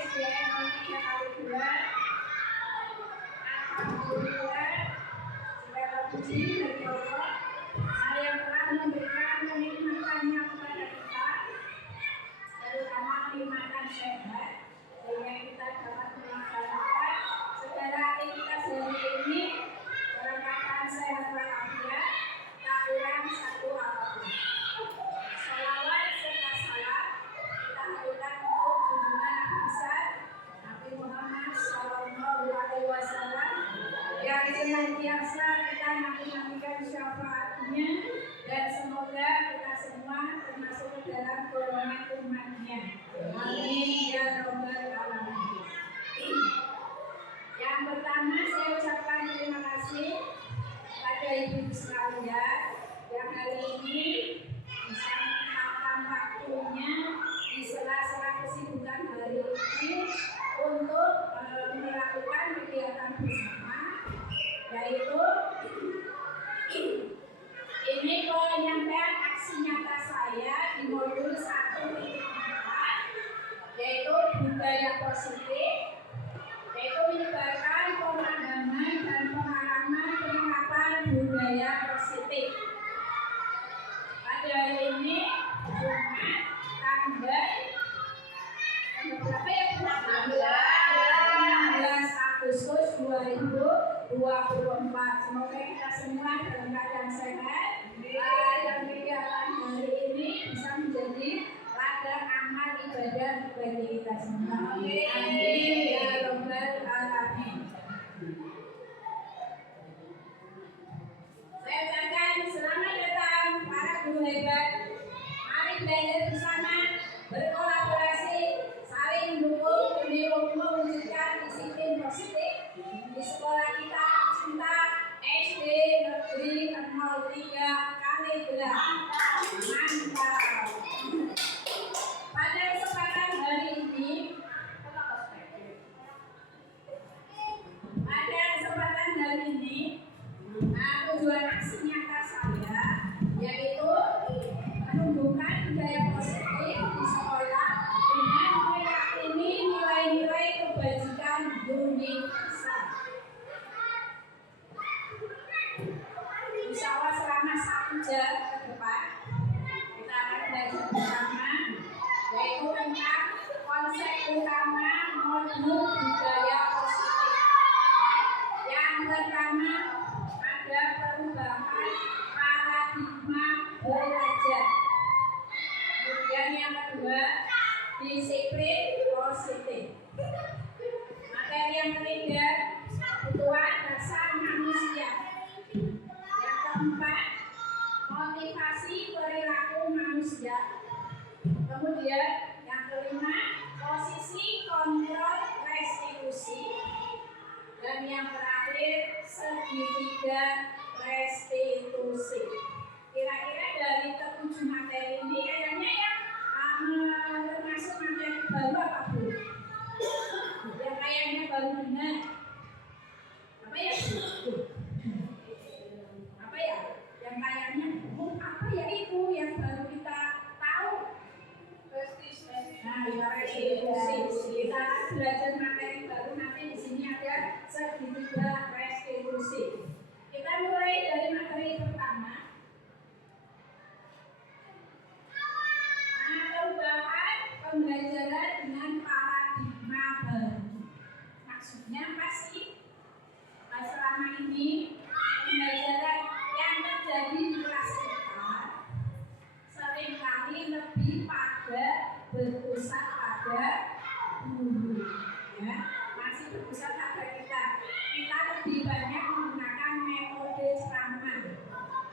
SDN 03 kali 2. Alhamdulillah, segala puji bagi Allah yang telah memberikan kenikmatannya kepada kita, terutama kenikmatan sehat, sehingga kita dapat melaksanakan segala aktivitas hari ini dalam keadaan sehat walafiat, tak kurang satu apapun. Salawat serta salam kita haturkan untuk junjungan Nabi besar Nabi Muhammad SAW yang senantiasa kita nanti-nantikan syafaatnya, dan semoga kita semua termasuk dalam golongan umatnya. Amin ya rabbal alamin. Yang pertama, saya ucapkan terima kasih kepada ibu sekalian yang hari ini bisa menyempatkan waktunya di sela-sela kesibukan hari ini untuk melakukan kegiatan bersama, yaitu ini penyampaian aksi nyata saya di modul 1.4, yaitu budaya positif, yaitu menyebarkan pemahaman dan pengalaman penerapan budaya positif. Pada hari ini Jumat tanggal berapa ya? 16 Agustus 2024. Semoga kita semua dalam keadaan sehat dan kegiatan hari ini bisa menjadi ladang amal ibadah bagi kita semua. Amin ya rabbal alamin. Saya ucapkan selamat datang para guru hebat. Mari belajar bersama, berkolaborasi, saling mendukung demi mewujudkan disiplin positif di sekolah kita cinta SD Negeri 03 kali 2. Mantap. Pada kesempatan hari ini, tujuan aksi nyata saya yaitu menumbuhkan budaya positif di sekolah dengan meyakini nilai-nilai kebajikan universal. Insya Allah selama 1 jam ke depan kita akan belajar bersama, yaitu tentang konsep utama modul budaya positif. Yang pertama, ada perubahan paradigma belajar. Kemudian yang kedua, disiplin positif. Materi yang ketiga, kebutuhan dasar manusia. Yang keempat, motivasi perilaku manusia. Kemudian yang kelima, posisi kontrol restitusi. Dan yang terakhir, segitiga restitusi. Kira-kira dari ke-7 materi ini kayaknya yang termasuk materi baru apa Bu? Yang kayaknya baru benar. Apa ya Bu? Apa ya? Yang kayaknya apa ya itu yang baru kita tahu? Nah, ya restitusi. Kita belajar materi baru, nanti di sini ada segitiga restitusi. Kita mulai dari materi pertama. Perubahan pembelajaran dengan paradigma baru. Maksudnya apa sih? Selama ini pembelajaran yang terjadi di kelas kita seringkali lebih pada berpusat pada guru, ya, masih berpusat pada kita. Kita lebih banyak menggunakan metode ceramah,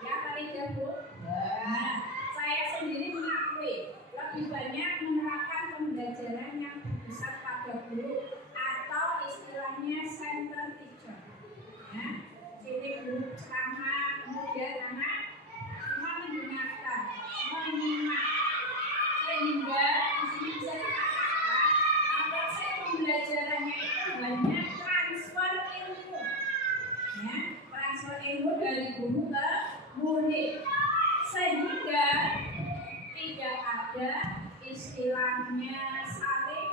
ya kali Bu. Nah, saya sendiri mengakui lebih banyak menerapkan pembelajaran yang berpusat pada guru atau istilahnya center teacher. Ya, jadi guru ceramah, kemudian anak semua mendengarkan, menyimak, sehingga di sini bisa dikatakan proses pembelajarannya itu banyak transfer ilmu, ya, transfer ilmu dari guru ke murid, sehingga tidak ada istilahnya saling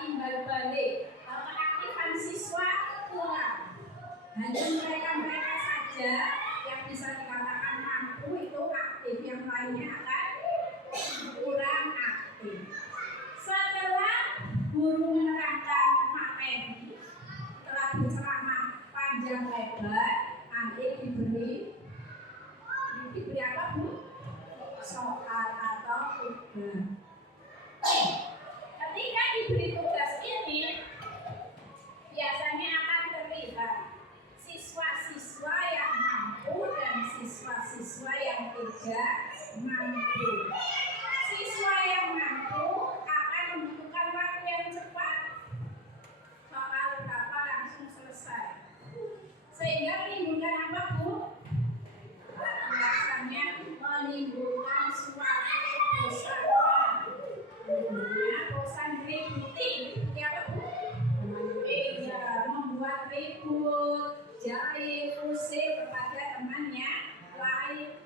timbal balik keaktifan siswa kurang. Hanya mereka saja yang bisa dikatakan mampu itu aktif, yang lainnya akan kurang aktif. Setelah guru menerangkan materi, setelah berceramah panjang lebar, nanti diberi apa Bu? Soal atau tugas. Ketika diberi tugas ini, biasanya akan terlihat siswa-siswa yang mampu dan siswa-siswa yang tidak mampu. Siswa yang mampu akan membutuhkan waktu yang cepat. Soal berapa langsung selesai. Sehingga menimbulkan apa Bu? Biasanya menimbulkan suatu bosan. Bosan ributin. Apa Bu? Membuat ribut, jahil, usir kepada temannya lain.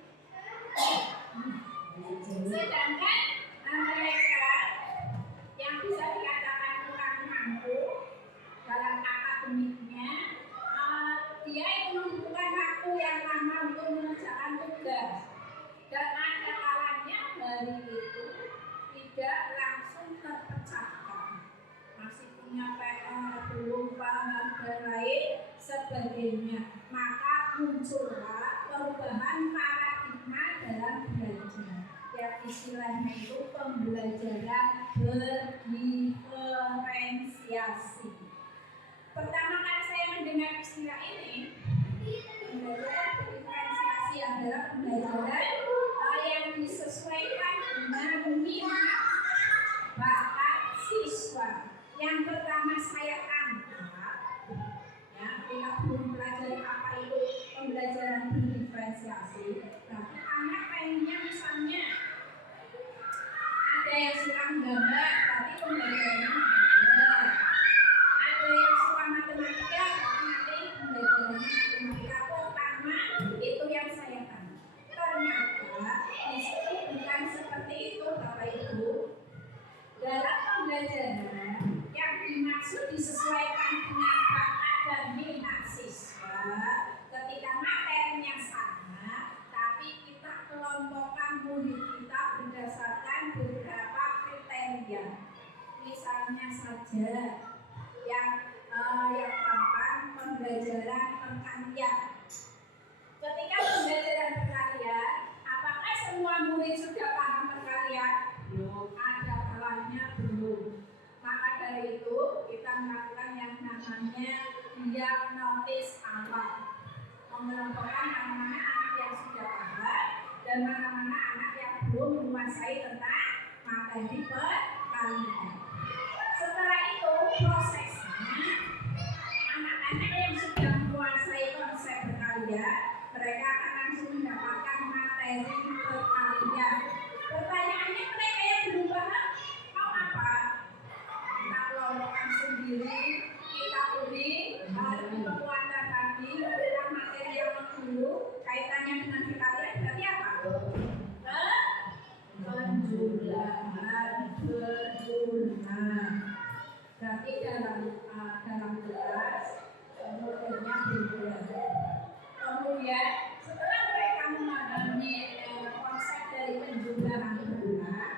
Sedangkan mereka yang bisa dikatakan kurang mampu dalam akademiknya, dia itu membutuhkan waktu yang lama untuk mengerjakan tugas. Dan ada kalanya hari itu tidak langsung terpecahkan. Masih punya PR, belum paham dan lain sebagainya. Maka muncullah perubahan paradigma dalam belajar. Yang istilahnya itu pembelajaran berdiferensiasi. Pertama kali saya mendengar istilah ini, pembelajaran berdiferensiasi adalah pembelajaran yang disesuaikan dengan minat bakat siswa. Yang pertama saya anggap, ya, kita belum pelajari apa itu pembelajaran berdiferensiasi. Tapi anak pengennya misalnya ada yang suka menggambar, tapi pembelajarannya menggambar. Ada yang suka matematika, tapi nanti pembelajarannya matematika. Pertama itu yang saya tanya. Ternyata di situ bukan seperti itu Bapak Ibu. Dalam pembelajaran yang dimaksud disesuaikan dengan bakat dan minat siswa, ketika materinya sama, tapi kita kelompokkan murid kita berdasarkan beberapa kriteria. Misalnya saja yang gampang, pembelajaran perkalian. Ketika pembelajaran perkalian, apakah semua murid sudah paham perkalian? Belum, ada kalanya belum. Maka dari itu kita melakukan yang namanya diagnosis awal, mengelompokkan mana-mana anak yang sudah paham dan mana-mana anak yang belum menguasai tentang materi perkalian. Setelah itu prosesnya, anak-anak yang sudah menguasai konsep perkalian, mereka akan langsung mendapatkan materi perkalian. Pertanyaannya, mereka yang belum paham mau apa? Kita kelompokkan sendiri, kita beri kekuatan tadi dalam materi yang dulu kaitannya dengan perkalian berarti apa? Penjumlahan, berjumlah. Berarti dalam kelas modelnya berbeda. Kemudian setelah mereka memahami konsep dari penjumlahan berjumlah,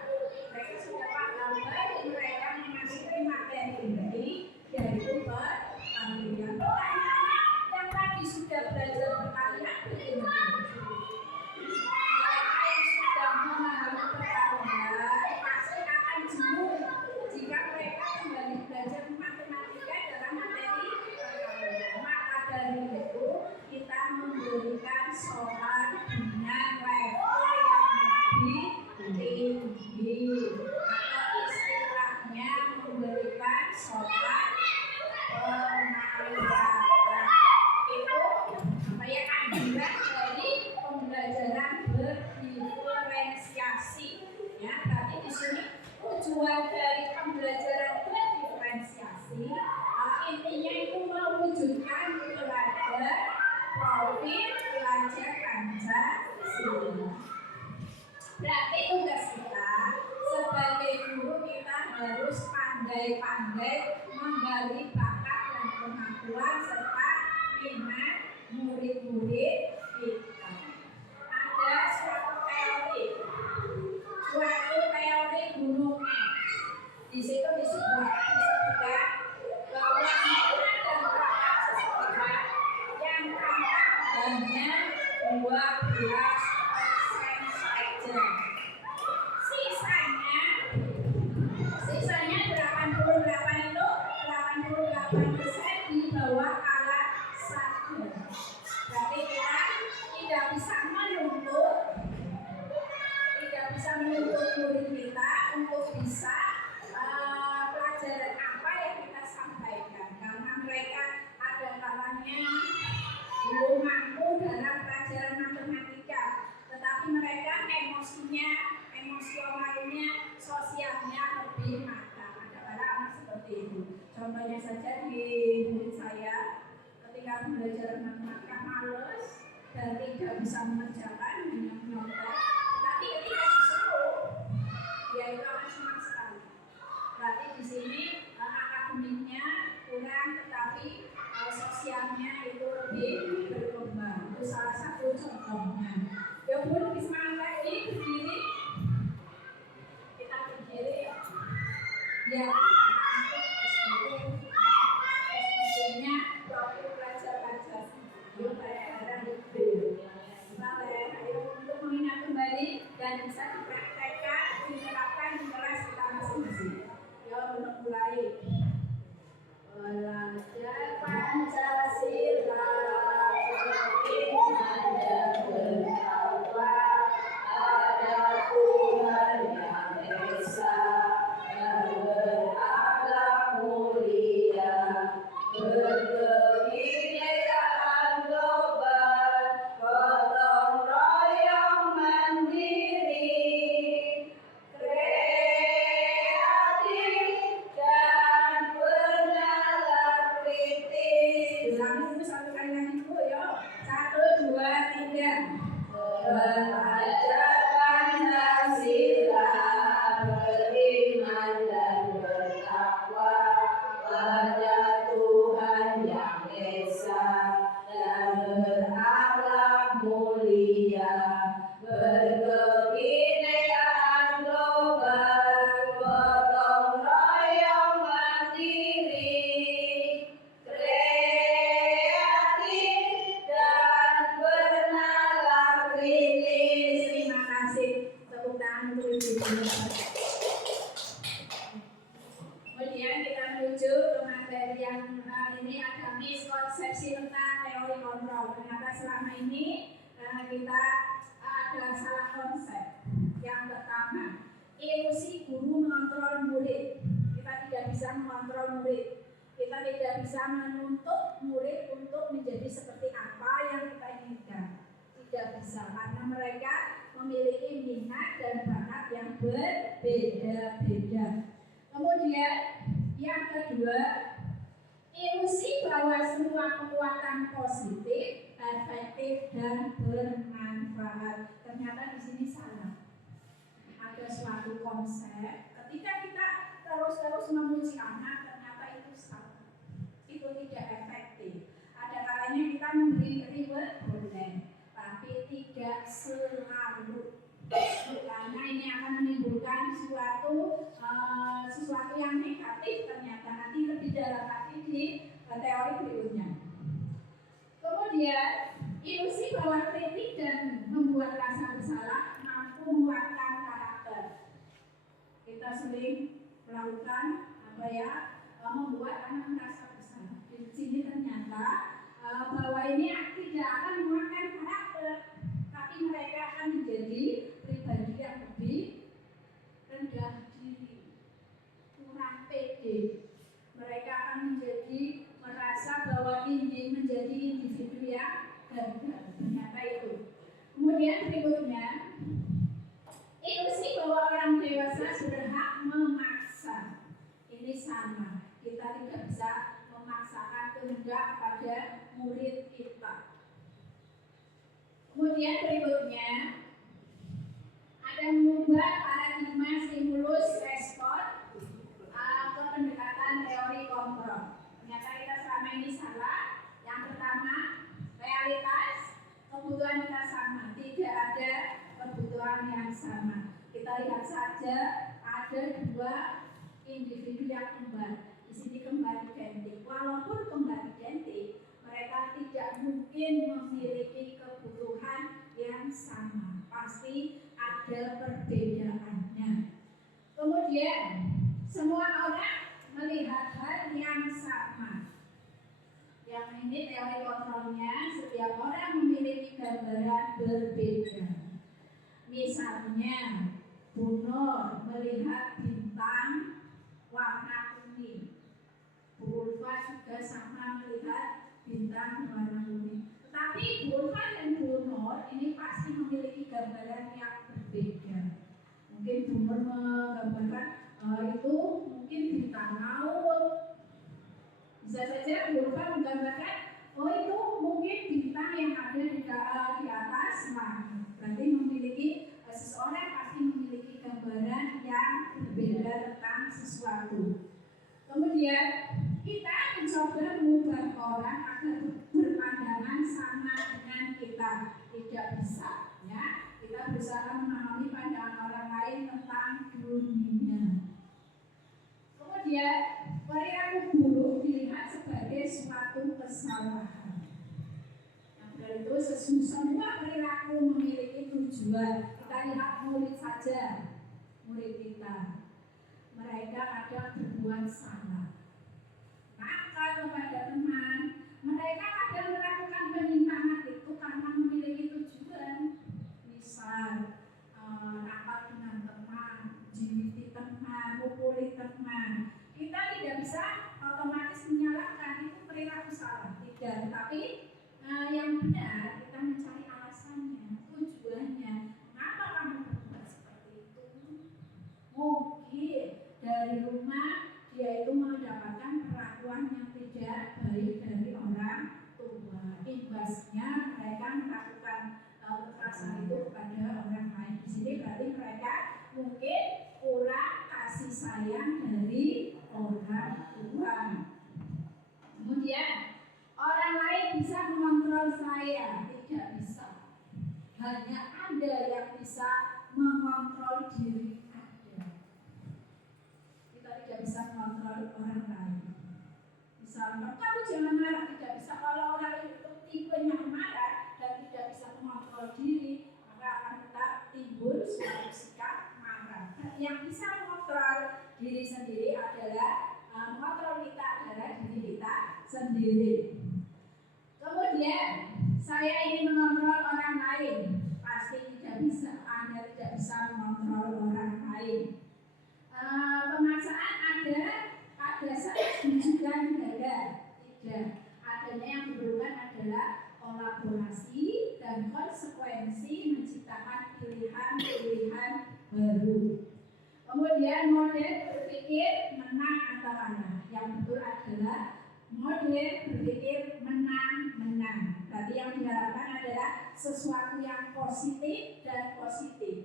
mereka sudah paham baru mereka memasuki materi ini, yaitu perkalian. Pertanyaannya, yang tadi sudah belajar perkalian bagaimana? Mereka yang sudah memahami perkalian pasti akan jenuh jika mereka kembali belajar matematika dalam materi perkalian. Maka dari itu kita memberikan soal dengan level yang lebih tinggi, atau istilahnya memberikan soal penalihatan. Itu supaya anjuran dari pembelajaran berdiferensiasi. Ya, berarti di sini tujuan dari pembelajaran berdiferensiasi intinya itu mewujudkan pelajar profil pelajar Pancasila. Berarti tugas kita sebagai guru kita harus pandai pandai menggali bakat dan kemampuan serta minat murid-murid kita. Ada suatu teori gunung es. Di situ disebutkan bahwa ada bakat seseorang yang tampak hanya 12% saja. Sisanya 88 itu 88% di bawah alat sadar. Berarti kita tidak bisa menuntut murid kita untuk bisa pelajaran apa yang kita sampaikan, karena mereka ada kalanya belum mampu dalam pelajaran matematika, tetapi mereka emosionalnya, sosialnya lebih matang. Ada anak seperti itu. Contohnya saja di murid saya, ketika belajar matematika males dan tidak bisa mengerjakan dengan menonton, tapi ketika disuruh, dia itu akan senang sekali. Berarti di sini akademiknya kurang, tetapi sosialnya itu lebih berkembang. Itu salah satu contohnya. Ya belum bisa lagi berdiri, kita berdiri ya. Ya, sebenarnya waktu belajar yuk saya untuk mengingat kembali dan bisa dipraktekkan, diterapkan di kelas kita masing-masing. Ya, untuk mulai belajar Pancasila, beriman dan bertakwa pada Tuhan Yang Esa, dan berakhlak mulia, berkebinekaan global, gotong royong mandiri, kreatif dan bernalar kritis. Ulangi dulu satu kali lagi dulu ya. 1, 2, 3. Belajar Pancasila, beriman dan bertakwa pada Tuhan Yang Esa, dan berakhlak mulia, berkebinekaan global, gotong royong mandiri, kreatif dan bernalar kritis. Terima kasih. Tepuk tangan untuk ibu. Kemudian kita menuju ke materi yang ini ada miskonsepsi tentang teori kontrol. Ternyata selama ini kita ada salah konsep. Yang pertama, ilusi guru mengontrol murid. Kita tidak bisa mengontrol murid. Kita tidak bisa menuntut murid untuk menjadi seperti apa yang kita inginkan. Tidak bisa, karena mereka memiliki minat dan bakat yang berbeda-beda. Kemudian yang kedua, ilusi bahwa semua kekuatan positif, efektif dan bermanfaat. Ternyata di sini salah. Ada suatu konsep, ketika kita terus-terus memuji anak, ternyata itu salah. Itu tidak efektif. Ada kalanya kita memberi reward program, tapi tidak selalu. Karena ini akan menimbulkan sesuatu yang negatif. Ternyata nanti lebih dalam lagi di teori berikutnya. Kemudian ilusi bahwa kritik dan membuat rasa bersalah mampu menguatkan karakter. Kita sering melakukan membuat anak merasa bersalah. Di sini ternyata bahwa ini tidak akan menguatkan karakter, tapi mereka akan menjadi pribadi yang lebih rendah diri, kurang pede. Mereka akan merasa bahwa ingin menjadi individu yang gagal. Ternyata itu. Kemudian berikutnya, ilusi bahwa orang dewasa berhak memaksa. Ini sama. Kita tidak bisa memaksakan kehendak pada murid kita. Kemudian berikutnya, ada mengubah paradigma stimulus respon ke pendekatan kebutuhan kita sama, tidak ada kebutuhan yang sama. Kita lihat saja ada dua individu yang kembar. Di sini kembar identik. Walaupun kembar identik, mereka tidak mungkin memiliki kebutuhan yang sama. Pasti ada perbedaannya. Kemudian semua orang melihat hal yang sama. Yang ini teori kontrolnya, setiap orang memiliki gambaran berbeda. Misalnya, Bu Nur melihat bintang warna kuning. Bu Ulfa juga sama melihat bintang warna kuning. Tetapi Bu Ulfa dan Bu Nur ini pasti memiliki gambaran yang berbeda. Mungkin Bu Nur menggambarkan itu mungkin bintang laut. Bisa saja Bu Ulfa menggambarkan itu mungkin bintang yang ada di atas langit. Berarti memiliki seseorang pasti memiliki gambaran yang berbeda tentang sesuatu. Kemudian kita mencoba mengubah orang agar berpandangan sama dengan kita. Tidak bisa, ya. Kita berusaha memahami pandangan orang lain tentang dunia. Kemudian perilaku buruk dilihat sebagai suatu kesalahan. Itu semua perilaku memiliki tujuan. Kita lihat murid saja, murid kita. Mereka kadang berbuat salah, nakal kepada teman. Mereka kadang melakukan penyimpangan itu karena memiliki tujuan. Misal nakal dengan teman, jiliti teman, mukuli teman. Kita tidak bisa otomatis menyalahkan itu perilaku salah, tidak. Tapi yang benar kita mencari alasannya, tujuannya, mengapa kamu berbuat seperti itu? Mungkin dari rumah dia itu mendapatkan perlakuan yang tidak baik dari orang tua. Imbasnya mereka melakukan kekerasan itu kepada orang lain. Di sini berarti mereka mungkin kurang kasih sayang dari orang tua. Kemudian orang lain bisa mengontrol saya, tidak bisa. Hanya Anda yang bisa mengontrol diri Anda. Kita tidak bisa mengontrol orang lain. Misalnya, kamu jangan marah, tidak bisa. Kalau orang itu tipenya marah dan tidak bisa mengontrol diri, maka akan tetap timbul suatu sikap marah. Yang bisa mengontrol diri sendiri adalah mengontrol kita adalah diri kita sendiri. Kemudian saya ingin mengontrol orang lain, pasti tidak bisa. Anda tidak bisa mengontrol orang lain. Pemaksaan ada pada saat tunjukkan negara, tidak. Adanya yang diperlukan adalah kolaborasi dan konsekuensi menciptakan pilihan-pilihan baru. Kemudian model berpikir menang atau kalah. Yang betul adalah model berpikir menang-menang. Berarti yang diharapkan adalah sesuatu yang positif dan positif.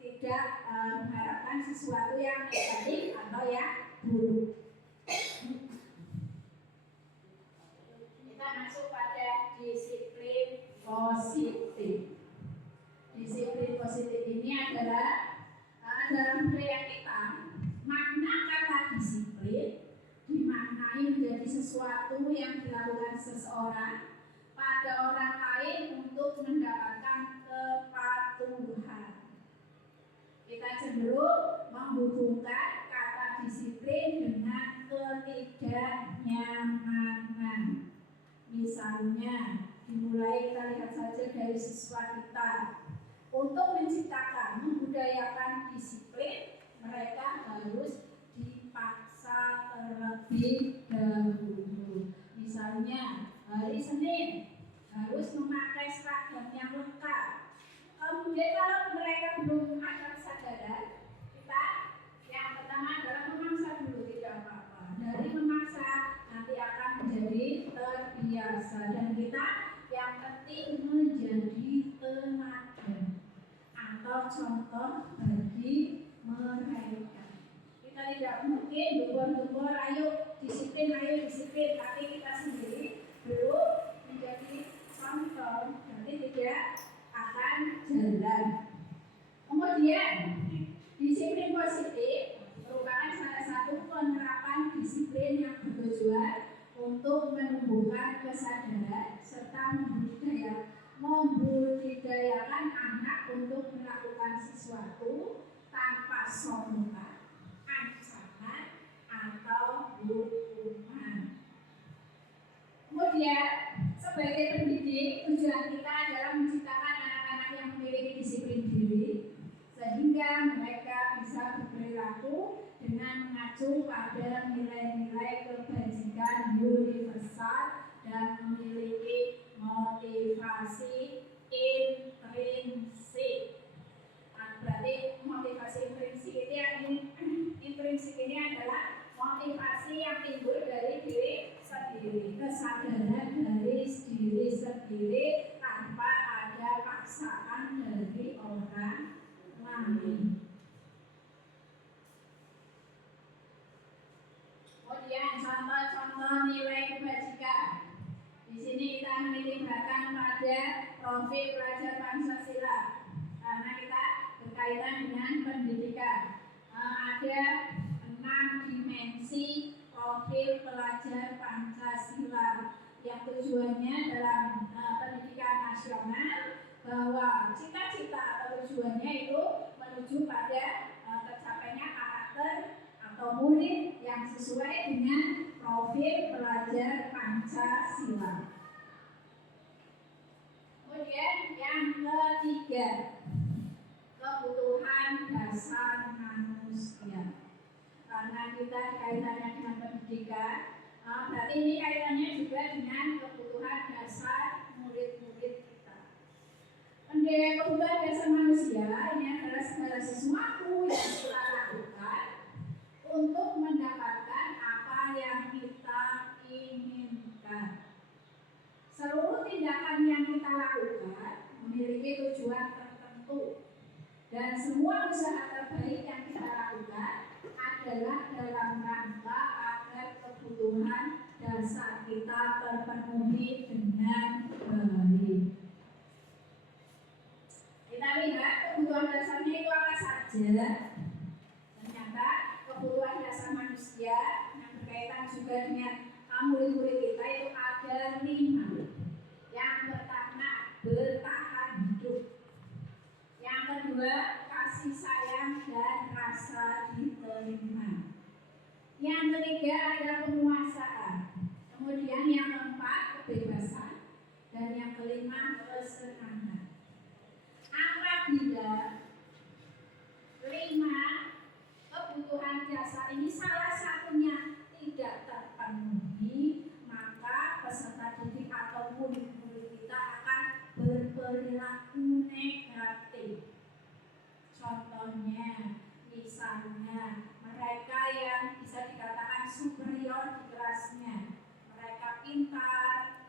Tidak mengharapkan sesuatu yang negatif atau yang buruk. Kita masuk pada disiplin positif. Disiplin positif ini adalah dalam budaya kita, makna kata disiplin dimaknai menjadi sesuatu yang dilakukan seseorang pada orang lain untuk mendapatkan kepatuhan. Kita cenderung menghubungkan kata disiplin dengan ketidaknyamanan. Misalnya, dimulai kita lihat saja dari siswa kita. Untuk menciptakan, membudayakan disiplin, mereka harus dipaksa terlebih dahulu. Misalnya, hari Senin harus memakai seragam yang lengkap. Kemudian kalau mereka belum ada kesadaran, kita yang pertama adalah memaksa dulu, tidak apa-apa. Dari memaksa nanti akan menjadi terbiasa dan kita yang penting menjadi teladan atau contoh bagi mereka. Kita tidak mungkin gembor-gembor ayo disiplin, tapi kita sendiri belum menjadi contoh, berarti tidak kesadaran serta membudidayakan anak untuk melakukan sesuatu tanpa sombongan, ancaman, atau hukuman. Kemudian, sebagai pendidik, tujuan kita adalah menciptakan anak-anak yang memiliki disiplin diri, sehingga mereka bisa berperilaku dengan mengacu pada nilai-nilai kebajikan universal dan memiliki motivasi intrinsik. Berarti motivasi intrinsik ini adalah motivasi yang timbul dari diri sendiri, kesadaran dari diri sendiri tanpa ada paksaan dari orang lain. Kemudian contoh-contoh nilai kebajikan. Di sini kita menitikberatkan pada profil pelajar Pancasila karena kita berkaitan dengan pendidikan. Ada 6 dimensi profil pelajar Pancasila yang tujuannya dalam pendidikan nasional, bahwa cita-cita atau tujuannya itu menuju pada tercapainya karakter atau murid yang sesuai dengan profil pelajar Pancasila. Kemudian yang ketiga, kebutuhan dasar manusia. Karena kita kaitannya dengan pendidikan, berarti ini kaitannya juga dengan kebutuhan dasar murid-murid kita. Kebutuhan dasar manusia ini adalah segala sesuatu yang kita lakukan untuk mendapatkan apa yang kita inginkan. Seluruh tindakan yang kita lakukan memiliki tujuan tertentu, dan semua usaha terbaik yang kita lakukan adalah dalam rangka agar kebutuhan dasar kita terpenuhi dengan baik. Kita lihat kebutuhan dasarnya itu apa saja. Ternyata kebutuhan dasar manusia yang berkaitan juga dengan murid-murid kita itu ada 5. Yang pertama, bertahan hidup. Yang kedua, kasih sayang dan rasa diterima. Yang ketiga ada penguasaan. Kemudian yang keempat, kebebasan. Dan yang kelima, kesenangan. Apabila 5 kebutuhan dasar ini salah satunya tidak terpenuhi, maka peserta didik atau murid-murid kita akan berperilaku negatif. Contohnya, misalnya mereka yang bisa dikatakan superior di kelasnya, mereka pintar,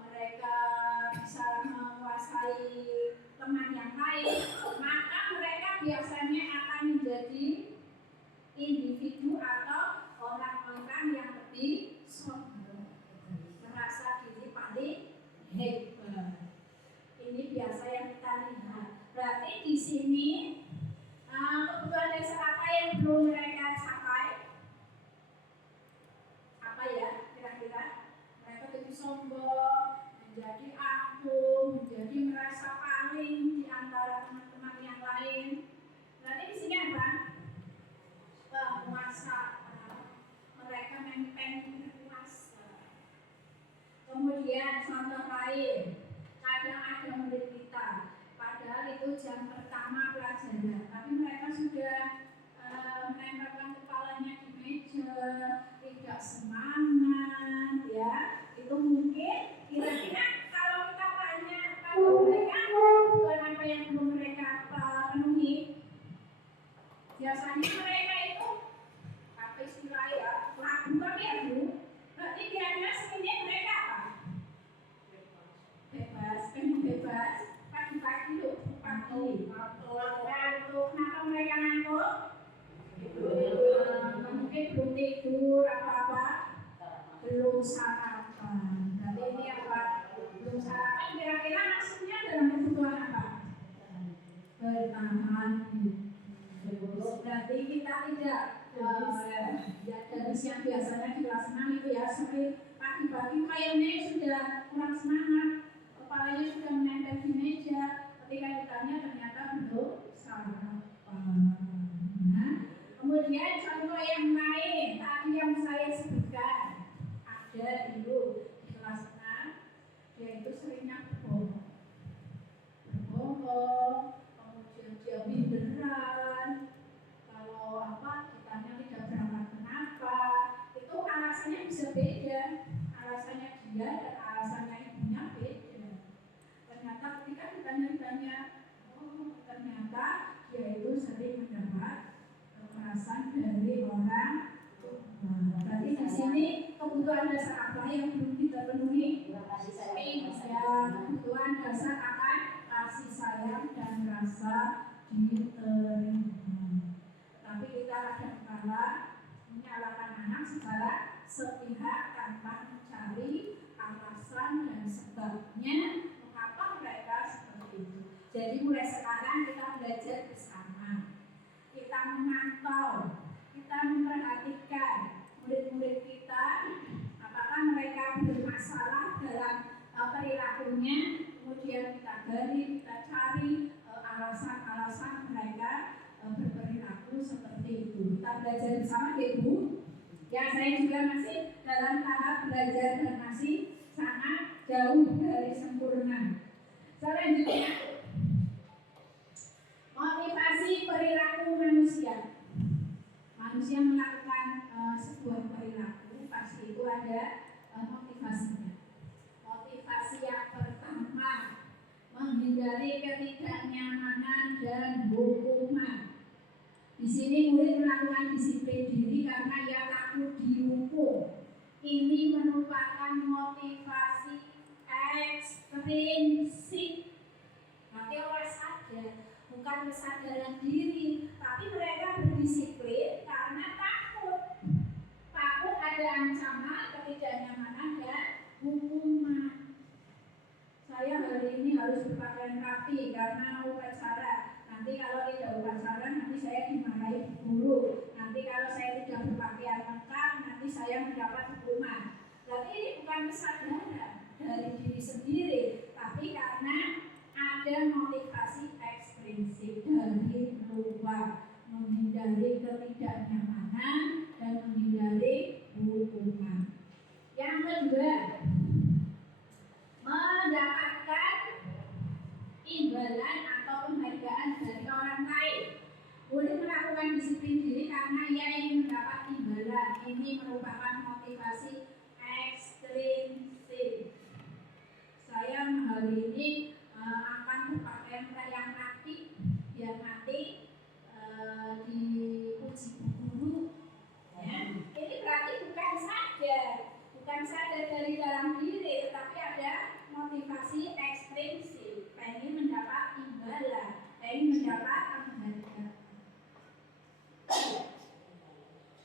mereka bisa menguasai teman yang lain, maka mereka biasanya akan menjadi individu atau orang-orang yang lebih sombong, merasa diri paling hebat. Ini biasa yang kita lihat. Berarti di sini kebutuhan dasar apa yang belum mereka capai? Apa ya kira-kira? Mereka jadi sombong, menjadi angkuh, menjadi merasa paling di antara teman-teman yang lain. Berarti di sini apa? Penguasaan. Mereka mempengen kuasa. Kemudian contoh lain, kadang ada murid kita, padahal itu jam pertama pelajaran, tapi mereka sudah menempelkan kepalanya di meja, tidak semangat, ya. Itu mungkin kira-kira kalau kita tanya pada mereka kebutuhan apa yang belum mereka penuhi, biasanya mereka itu apa istilah ya, lagu tapi ya Bu. Berarti kira-kira sebenarnya mereka apa? Bebas, pagi-pagi yuk, pagi. Ngantuk, kenapa mereka ngantuk? Mungkin belum tidur apa-apa, belum sarapan. Berarti ini apa? Belum sarapan, kira-kira maksudnya dalam kebutuhan apa? Bertahan hidup. Berarti kita tidak gadis yang biasanya di kelas 6 itu ya, sampai pagi-pagi akhirnya sudah kurang semangat, kepalanya sudah menempel di meja, ketika ditanya ternyata belum sarapan. Nah, kemudian contoh yang lain tadi yang saya sebutkan ada dulu di kelas 6, yaitu seringnya berbohong, kemudian dia minderan. Kalau ditanya tidak berangkat kenapa, itu alasannya bisa beda, alasannya dia dan alasannya ibunya beda. Ternyata ketika ditanya, ternyata dia itu sering mendapat kekerasan dari orang tua. Berarti di sini kebutuhan dasar apa yang belum kita penuhi? Kebutuhan dasar akan kasih sayang dan rasa diterima. Tapi kita kadang-kala menyalahkan anak secara sepihak tanpa mencari alasan dan sebabnya mengapa mereka seperti itu. Jadi mulai sekarang kita belajar bersama, kita memantau, kita memperhatikan murid-murid kita, apakah mereka bermasalah dalam perilakunya, kemudian kita gali, kita cari alasan-alasan mereka berperilaku seperti itu. Kita belajar bersama ya Bu. Ya, saya juga masih dalam tahap belajar dan masih sangat jauh dari sempurna. Selanjutnya, motivasi perilaku manusia. Manusia melakukan sebuah perilaku, pasti itu ada motivasinya. Motivasi yang pertama, menghindari ketidaknyamanan dan hukuman. Di sini murid melakukan disiplin diri karena ia takut dihukum. Ini merupakan motivasi ekstrinsik. Nanti orang sadar, bukan kesadaran diri, tapi mereka berdisiplin karena takut. Takut ada ancaman, ketidaknyamanan dan hukuman. Saya hari ini harus berpakaian rapi karena upacara. Nanti kalau tidak upacara, nanti saya dimarahi guru. Nanti kalau saya tidak berpakaian lengkap, nanti saya mendapat hukuman. Berarti ini bukan kesadaran dari diri sendiri, tapi karena ada motivasi ekstrinsik dari luar, menghindari ketidaknyamanan dan menghindari hukuman. Yang kedua, mendapatkan imbalan atau penghargaan dari orang lain. Boleh melakukan disiplin diri karena ia ingin mendapat imbalan. Ini merupakan motivasi ekstrinsik. Saya hari ini akan berpakaian yang rapi biar nanti diuji guru. Ya. Ini berarti bukan sadar dari dalam diri, tetapi ada motivasi ekstrinsik, pengen mendapat imbalan, pengen mendapat penghargaan.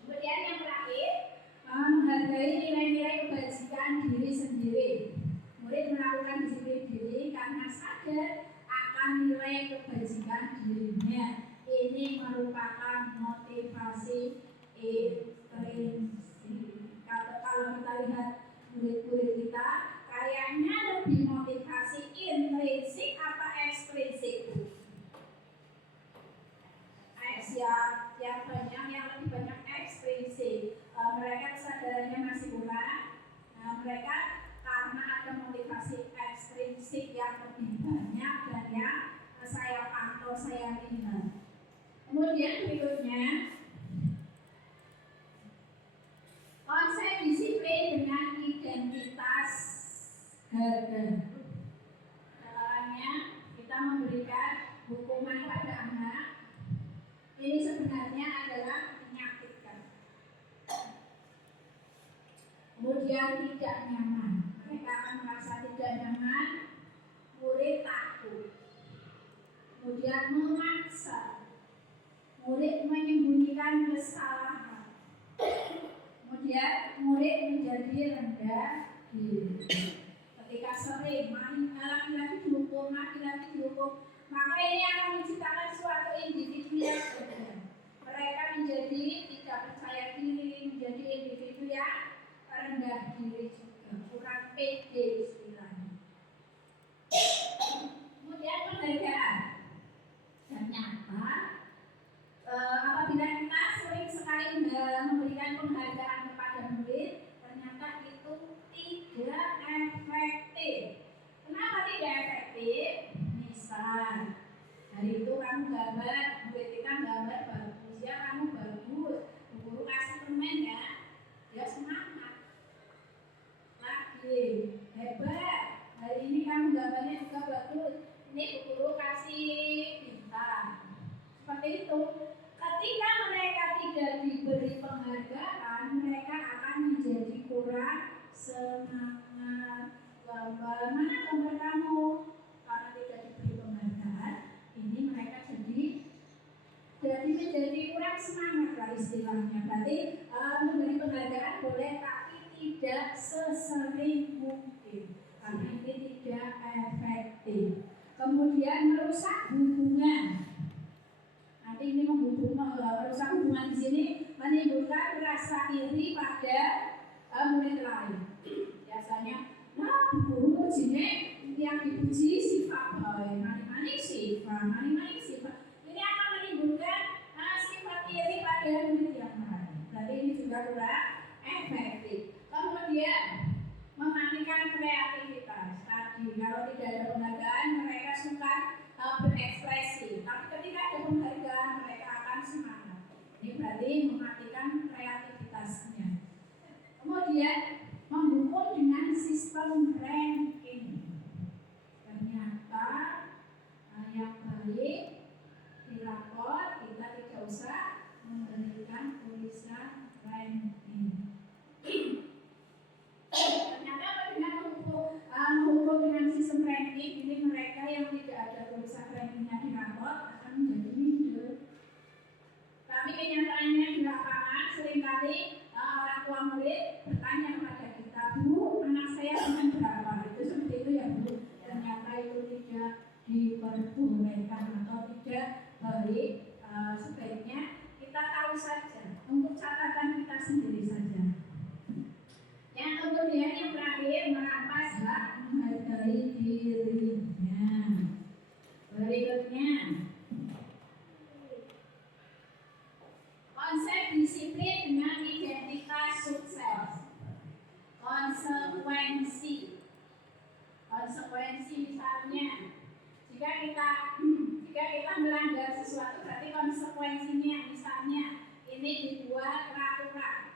Kemudian yang terakhir, menghargai nilai-nilai kebajikan diri sendiri. Murid melakukan disiplin diri karena sadar akan nilai kebajikan dirinya. Ini merupakan motivasi intrinsik. Kalau kita lihat murid-murid kita, kayaknya lebih motivasi intrinsik apa ekstrinsik? Yang lebih banyak ekstrinsik. Mereka kesadarannya masih kurang. Mereka karena ada motivasi ekstrinsik yang lebih banyak dan yang saya pantau, saya lihat. Kemudian berikutnya, konsep disiplin dengan identitas harga. Caranya kita memberikan hukuman pada anak. Ini sebenarnya adalah menyakitkan. Kemudian tidak nyaman. Mereka akan merasa tidak nyaman. Murid takut. Kemudian memaksa. Murid menyembunyikan kesalahan. Kemudian murid menjadi rendah diri. Ketika sering laki-laki dihukum, maka ini akan menciptakan suatu individu yang berbeda. Mereka menjadi tidak percaya diri, menjadi individu yang rendah diri juga, kurang gambar, murid kita gambar bagus, ya kamu bagus, guru kasih permen ya, dia semangat lagi, hebat, hari ini kamu gambarnya juga bagus, ini guru kasih bintang, seperti itu. Ketika mereka tidak diberi penghargaan, mereka akan menjadi kurang semangat. Gambar mana gambar kamu? Karena tidak diberi penghargaan, ini mereka menjadi kurang semangat lah istilahnya. Berarti memberi penghargaan boleh, tapi tidak sesering mungkin, karena ini tidak efektif. Kemudian merusak hubungan. Nanti ini merusak hubungan di sini menimbulkan rasa iri pada murid lain. Biasanya, nah guru sini yang dipuji sifat baik, mani-mani sifat. Ini akan menimbulkan sifat iri pada murid yang lain. Berarti ini juga kurang efektif. Kemudian mematikan kreativitas. Tadi kalau tidak ada penghargaan, mereka suka berekspresi. Tapi ketika ada penghargaan, mereka akan semangat. Ini berarti mematikan kreativitasnya. Kemudian mendukung dengan sistem ranking. Ternyata yang baik dilapor, kita tidak usah memberikan tulisan ranking. Ternyata dengan menghukum dengan sistem ranking, ini mereka yang tidak ada tulisan rankingnya di rapor akan menjadi minder. Tapi kenyataannya di lapangan seringkali orang tua murid bertanya kepada kita, Bu, anak saya dengan berapa? Itu seperti itu ya Bu. Ternyata itu tidak diperbolehkan atau tidak baik. Sebaiknya kita tahu saja untuk catatan kita sendiri saja. Yang kemudian yang terakhir, merampas hak menghargai dirinya. Berikutnya, konsep disiplin dengan identitas sukses. Konsekuensi misalnya, jika kita melanggar sesuatu, berarti konsekuensinya misalnya ini dibuat peraturan.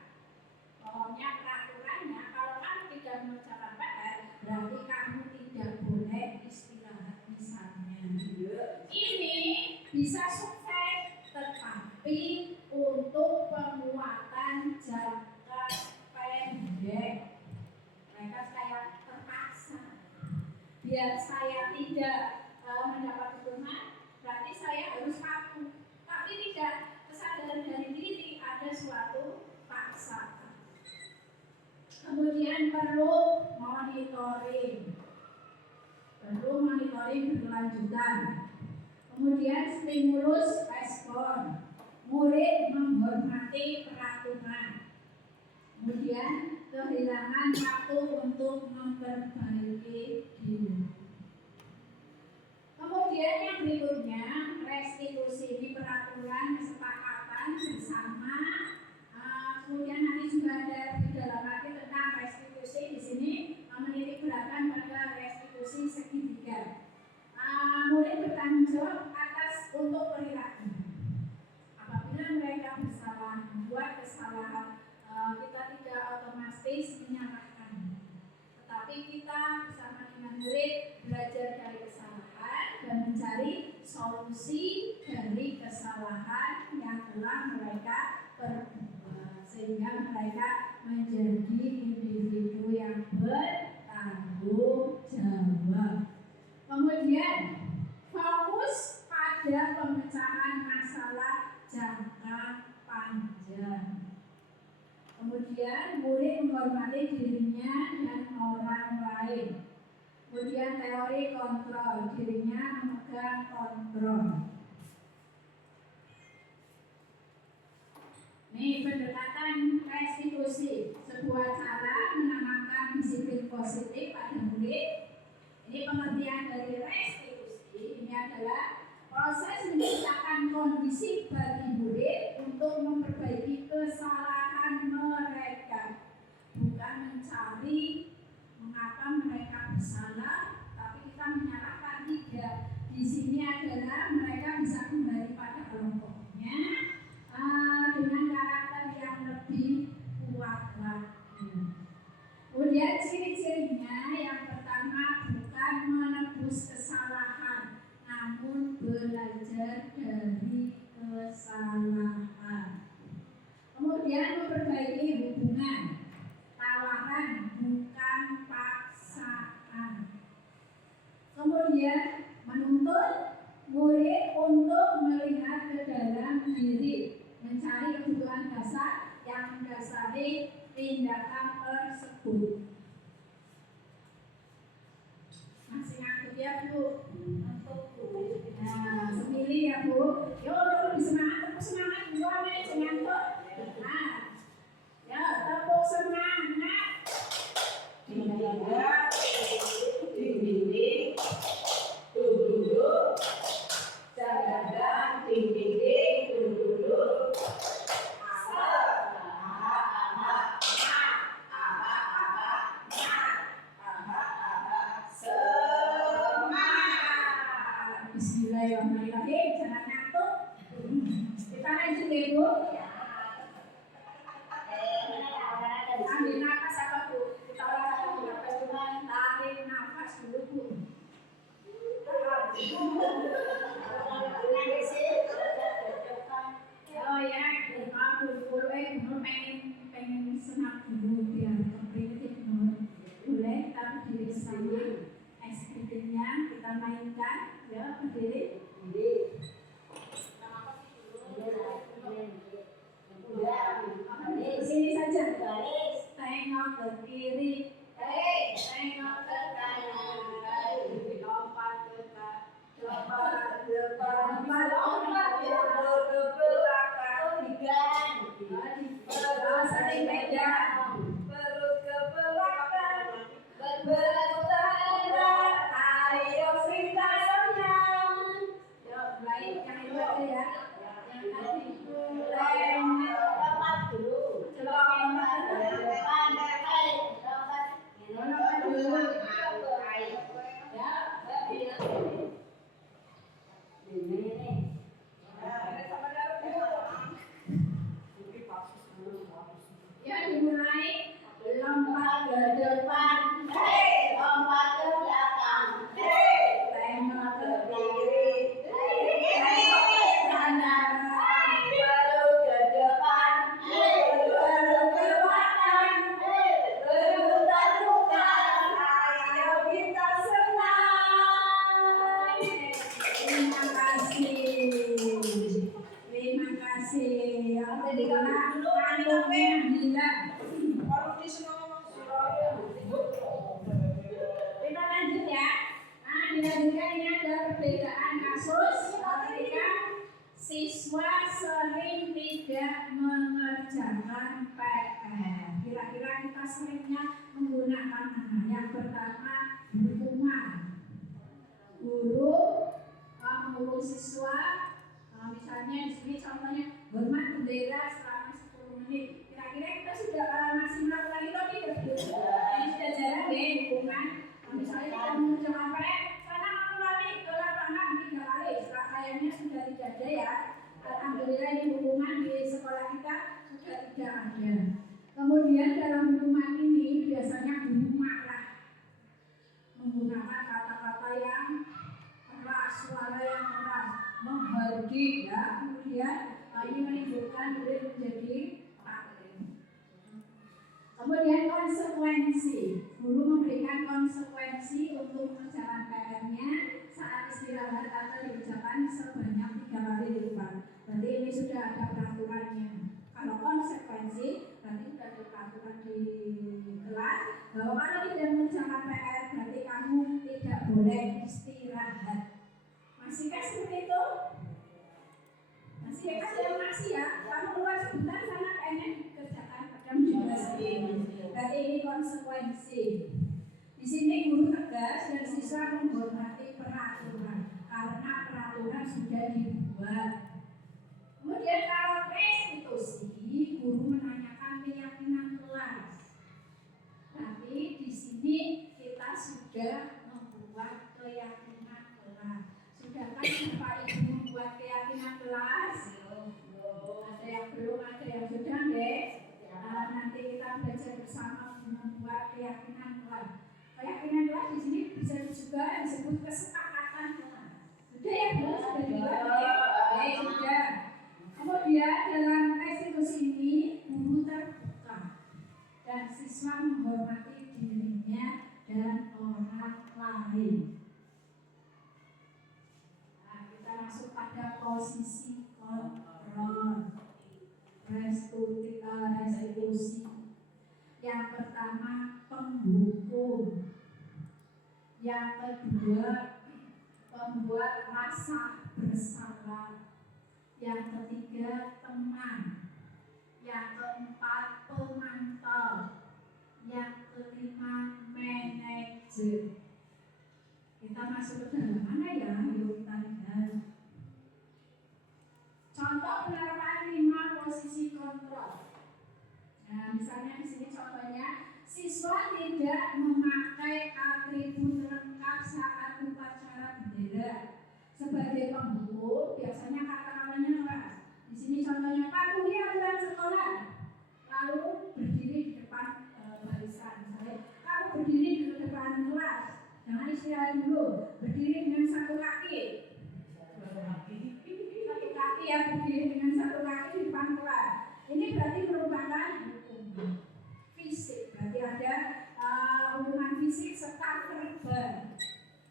Pokoknya peraturannya, kalau kamu tidak mengerjakan PR, berarti kamu tidak boleh istirahat misalnya. Ini bisa sukses, tetapi untuk penguatan jangka pendek, mereka kayak terpaksa. Biar saya tidak mendapat dukungan, berarti saya harus patuh. Tapi tidak kesadaran dari diri, ada suatu paksaan. Kemudian perlu monitoring berkelanjutan. Kemudian stimulus respon, murid menghormati peraturan. Kemudian kehilangan waktu untuk memperbaiki diri. Kemudian yang berikutnya, restitusi. Ini peraturan kesepakatan bersama. Kemudian nanti juga ada di dalam lagi tentang restitusi. Di sini menitik beratkan pada restitusi segitiga. Murid bertanggung jawab atas untuk perilaku. Apabila mereka bersalah, membuat kesalahan, kita tidak otomatis menyalahkan. Tetapi kita bersama dengan murid belajar dari kesalahan dan mencari solusi dari kesalahan yang telah mereka perbuat, sehingga mereka menjadi individu yang bertanggung jawab. Kemudian fokus pada pemecahan masalah jangka panjang. Kemudian murid menghormati dirinya dan orang lain. Kemudian teori kontrol, dirinya memegang kontrol. Ini pendekatan restitusi, sebuah cara menanamkan disiplin positif pada murid. Ini pengertian dari restitusi. Ini adalah proses menciptakan kondisi bagi murid untuk memperbaiki kesalahan mereka, bukan mencari mengapa mereka bersalah, tapi kita menyalahkan. Tidak. Di sini adalah mereka bisa kembali Kemudian ciri-cirinya yang pertama bukan menebus kesalahan, namun belajar dari kesalahan. Kemudian memperbaiki hubungan, tawaran bukan paksaan. Kemudian menuntut murid untuk melihat ke dalam diri, mencari kebutuhan dasar yang mendasari tindakan tersebut. Masih ngantuk ya Bu? Nah, semili ya Bu. Yo, lebih semangat, tepuk semangat dua menit ngantuk. Nah, ya tepuk semangat. Dinding, duduk, jaga, dinding, duduk. Bismillahirrahmanirrahim. Jangan ngantuk. Kita lanjut ya Bu. Ambil nafas apa Bu? Kita olahraga cuma tarik nafas dulu Bu. Oh ya, aku pengen senam dulu biar keprintit boleh taruh diri bersama. Es krimnya kita mainkan ya, berdiri. Sini saja. Tengok ke kiri, tengok ke kanan, lompat ke lompat ke belakang, saling pegang, perut ke belakang, berputar, ayo kita senang. Yuk, mulai yang itu aja ya. Yang tadi mulai lompat dulu, lompat dulu. Ya, dimulai lompat ke depan, lompat ke belakang, tengok ke kiri, tengok ke kanan, baru ke depan, baru ke belakang, berputar-putar, ayo kita senang. Terima kasih. Jadi kalau ngantuknya hilang. Kita lanjut ya. Nah, dilanjutkan ini ada perbedaan kasus ketika siswa sering tidak mengerjakan PR. Kira-kira kita seringnya menggunakan mana? Yang pertama, hukuman. Guru mengurung siswa, misalnya di sini contohnya hormat bendera selama 10 menit. Kira-kira kita sudah masih melakukan itu tidak? Ini sudah jarang deh hukuman. Misalnya kita mengerjakan PR, karena mengulangi ke lapangan 3 kali. Kayaknya sudah tidak ada ya. Alhamdulillah ini hukuman di sekolah kita sudah tidak ada. Kemudian dalam hukuman ini biasanya guru marah menggunakan kata-kata yang keras, suara yang keras, menghardik ya. Kemudian ini menimbulkan murid menjadi taklim. Kemudian konsekuensi, guru memberikan konsekuensi untuk mengerjakan PR-nya saat istirahat atau dikerjakan sebanyak 3 kali lipat. Berarti ini sudah ada peraturannya. Kalau konsekuensi berarti sudah ada peraturan di kelas bahwa kalau tidak mengerjakan PR berarti kamu tidak boleh istirahat. Masihkah seperti itu? Masih ada yang masih ya? Kamu keluar sebentar karena kayaknya dikerjakan jam 12. Berarti ini konsekuensi. Di sini guru tegas dan siswa menghormati peraturan karena peraturan sudah dibuat. Kemudian kalau restitusi, guru menanyakan keyakinan kelas. Tapi di sini kita sudah membuat keyakinan kelas. Sudahkah Bapak Ibu membuat keyakinan kelas? Ada yang belum, ada yang sudah deh. Nanti kita belajar bersama membuat keyakinan disebut kesepakatan kelas. Sudah ya Bu, sudah dibuat ya? Sudah. Kemudian dalam institusi ini guru terbuka dan siswa menghormati dirinya dan orang lain. Nah, kita masuk pada posisi kontrol restitusi. Yang pertama penghukum, yang kedua membuat rasa bersalah, yang ketiga teman, yang keempat pemantau, yang kelima manajer. Kita masuk ke dalam mana ya? Yuk kita lihat. Contoh penerapan 5 posisi kontrol. Nah, misalnya di sini contohnya, siswa tidak memakai atribut lengkap saat upacara bendera. Sebagai penghukum, biasanya kata-katanya keras. Di sini contohnya patuhi aturan sekolah. Lalu berdiri di depan barisan. Misalnya, kamu berdiri di depan kelas. Jangan istirahat dulu. Berdiri dengan satu kaki. Satu kaki yang berdiri dengan satu kaki di depan kelas. Ini berarti merupakan hukuman fisik. Berarti ada hukuman fisik serta verbal.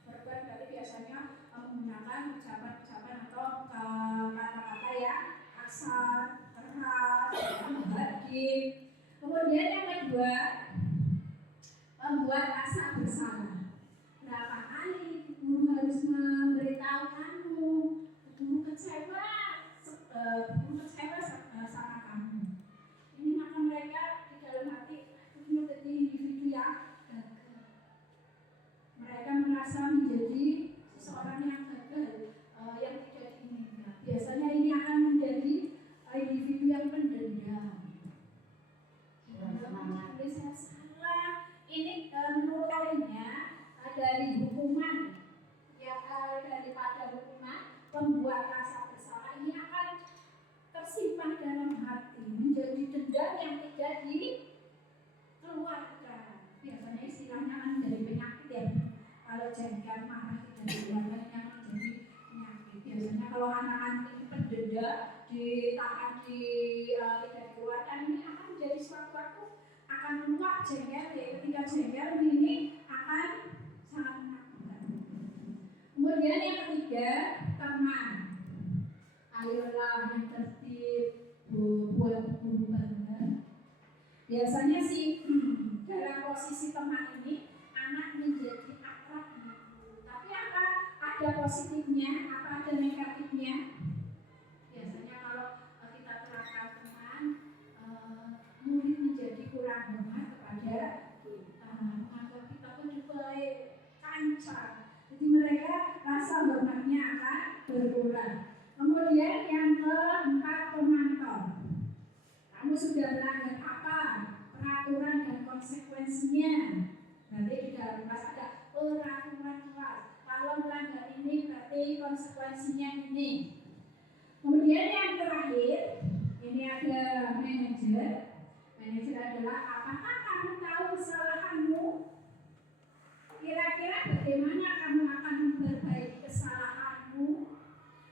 Verbal berarti biasanya menggunakan ucapan-ucapan atau kata-kata yang kasar, keras, membatin. Kemudian yang kedua, membuat rasa bersalah. Berapa kali guru harus memberitahu kamu, guru kecewa sama kamu. Ini maka mereka di dalam hati menjadi individu yang gagal. Mereka merasa menjadi seseorang yang gagal, yang tidak diinginkan. Biasanya ini akan menjadi individu yang pendendam. Saya salah. Ini menurut kalinya dari hukuman yang daripada hukuman pembuat rasa bersalah ini akan tersimpan dalam hati, menjadi dendam yang tidak dikeluarkan. Biasanya istilahnya menjadi penyakit ya. Kalau jengkel marah tidak dikeluarkan yang menjadi penyakit. Biasanya kalau anak-anak ini pendendam ditahan tidak dikeluarkan, ini akan menjadi suatu waktu akan meluap jengkel. Ketika jengkel ini akan sangat menakutkan. Kemudian yang ketiga, teman. Ayolah yang tertib, buat guru bangga. Biasanya sih dalam posisi teman ini anak menjadi akrab dengan guru. Tapi apa ada positifnya, apa ada negatifnya? Biasanya kalau kita terapkan teman, murid menjadi kurang hormat kepada kita, menganggap kita pun juga kancar. Jadi mereka rasa hormatnya akan berkurang. Kemudian yang keempat, pemantau. Kamu sudah melanggar apa? Peraturan dan konsekuensinya. Berarti di dalam kelas ada peraturan kelas. Kalau melanggar ini berarti konsekuensinya ini. Kemudian yang terakhir, ini ada manajer. Manajer adalah apakah kamu tahu kesalahanmu? Kira-kira bagaimana kamu akan memperbaiki kesalahanmu?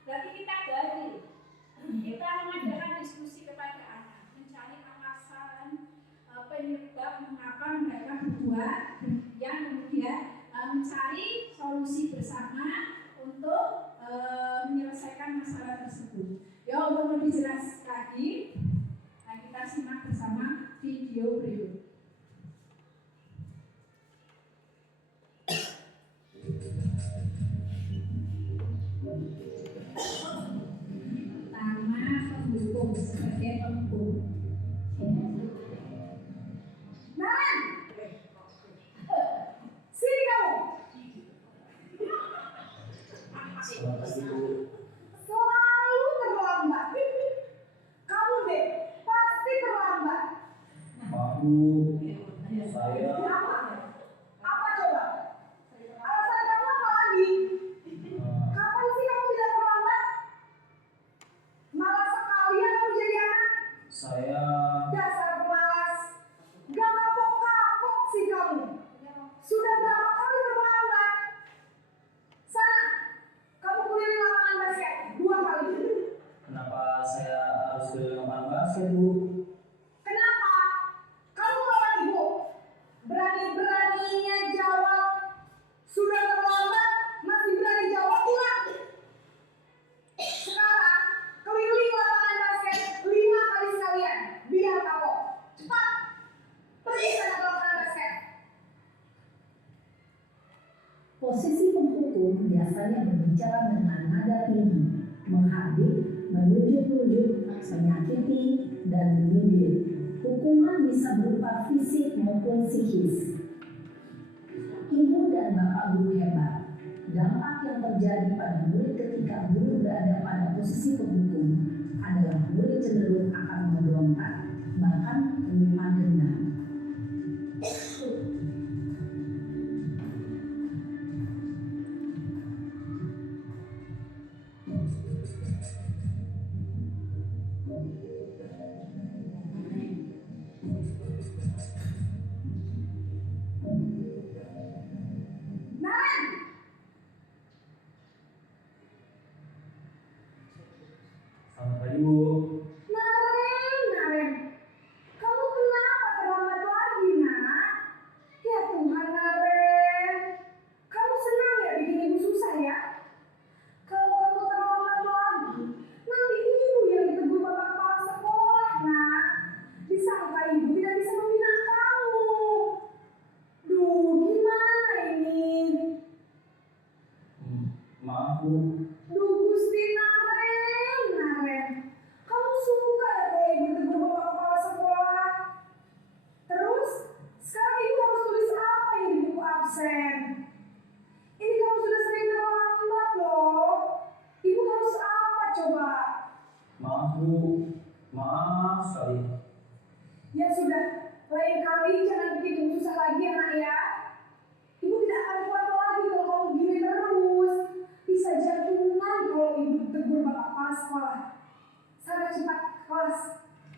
Berarti kita gali, kita mengadakan diskusi kepada anak, mencari alasan penyebab mengapa mereka berbuat demikian, kemudian mencari solusi bersama untuk menyelesaikan masalah tersebut. Ya, untuk lebih jelas lagi, kita simak bersama video berikut. Pertama, pendukung sebagai pendukung. Nan, sini kamu. Selalu terlambat. Kamu deh pasti terlambat. Aku, saya. Apa coba? Alasan kamu apa lagi? Kapan sih kamu tidak terlambat? Malas sekalian kamu jadi anak. Saya. Dasar pemalas. Gak kapok-kapok sih kamu. Sudah berapa kali terlambat? Posisi penghukum biasanya berbicara dengan nada tinggi, menghardik, menunjuk-nunjuk, menyakiti, dan menyindir. Hukuman bisa berupa fisik maupun psikis. Ibu dan bapak guru hebat. Dampak yang terjadi pada murid ketika guru berada pada posisi penghukum adalah murid cenderung akan memberontak, bahkan menyimpan dendam. Selamat pagi, Bu. Naren, kamu kenapa terlambat lagi, nak? Ya Tuhan, Naren, kamu senang ya bikin ibu susah ya? Kalau kamu terlambat lagi, nanti ibu yang ditegur bapak kepala sekolah, nak. Disangka ibu tidak bisa membina kamu. Duh, gimana ini? Maaf, Bu. Duh, Gusti Naren, kamu suka ya kalau ibu tegur bapak kepala sekolah? Terus, sekarang ibu harus tulis apa yang di buku absen? Ini kamu sudah sering terlambat loh. Ibu harus apa coba? Maaf, Bu. Maaf sekali. Ya sudah, lain kali jangan bikin ibu susah lagi ya nak ya. Ibu tidak akan kuat lagi kalau kamu begini terus. Bisa jantungan kalau ibu tegur bapak kepala sekolah. Sana cepat ke kelas.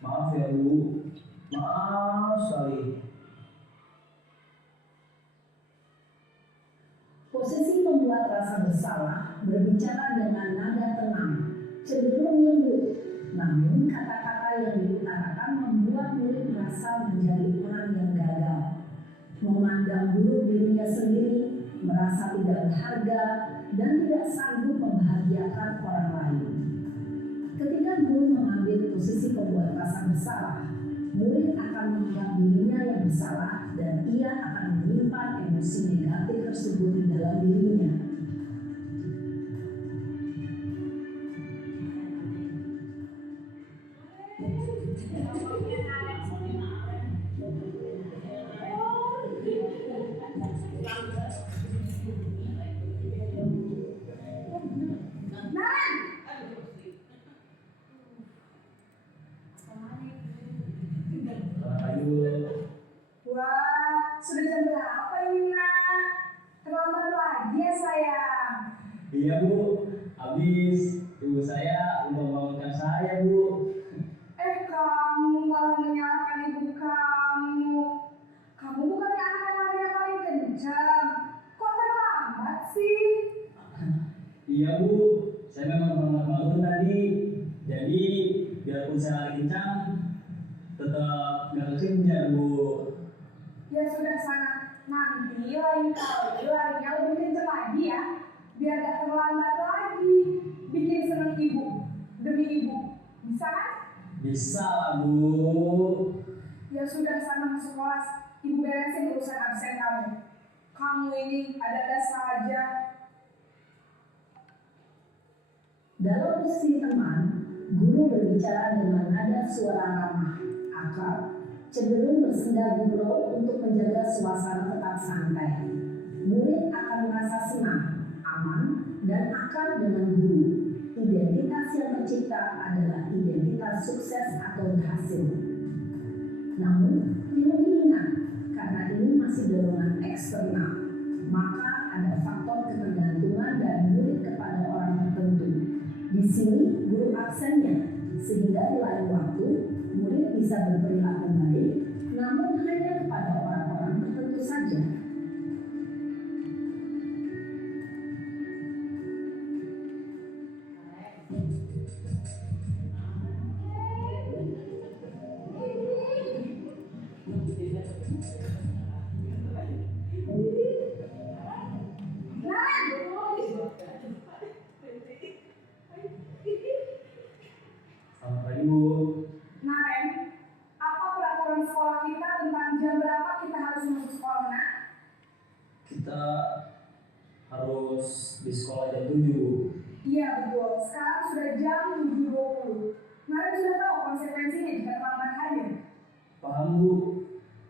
Maaf ya, Bu. Maaf sekali. Posisi membuat rasa bersalah berbicara dengan nada tenang, cenderung lembut. Namun kata-kata yang diutarakan membuat murid merasa menjadi orang yang gagal, memandang buruk dirinya sendiri, merasa tidak berharga, dan tidak sanggup membahagiakan orang lain. Ketika guru mengambil posisi pembuat rasa bersalah, murid akan menganggap dirinya yang bersalah dan ia akan menyimpan emosi negatif tersebut di dalam dirinya. Selamat pagi, Bu. Wah, sudah jam berapa ini nak? Terlambat lagi ya sayang. Iya, Bu. Habis ibu saya membangunkan saya, Bu. Kamu malah menyalahkan ibu kamu. Kamu bukannya anak yang larinya paling kencang. Kok terlambat sih? Iya, Bu. Saya memang terlambat bangun tadi. Jadi biarpun saya lari kencang, tetap nggak kekejar, Bu. Ya sudah sana. Nanti lain kali larinya lebih kencang lagi ya. Biar gak terlambat lagi. Bikin seneng ibu. Demi ibu. Bisa kan? Bisa lah, Bu. Ya sudah sana masuk kelas. Ibu beresin urusan absen kamu. Kamu ini ada-ada saja. Dalam posisi teman, guru berbicara dengan nada suara ramah, akrab, cenderung bersenda gurau untuk menjaga suasana tetap santai. Murid akan merasa senang, aman, dan akrab dengan guru. Identitas yang tercipta adalah identitas sukses atau berhasil. Namun, perlu diingat, karena ini masih dorongan eksternal, maka ada faktor ketergantungan dari murid kepada orang tertentu. Di sini guru absennya, sehingga di lain waktu murid bisa berperilaku baik, namun hanya kepada orang-orang tertentu saja. Selamat pagi, Bu. Naren, apa peraturan sekolah kita tentang jam berapa kita harus masuk sekolah, nak? Kita harus di sekolah jam 7 Bu. Iya betul, sekarang sudah jam 7.20. Kemarin sudah tahu konsekuensinya jika terlambat hadir. Paham Bu,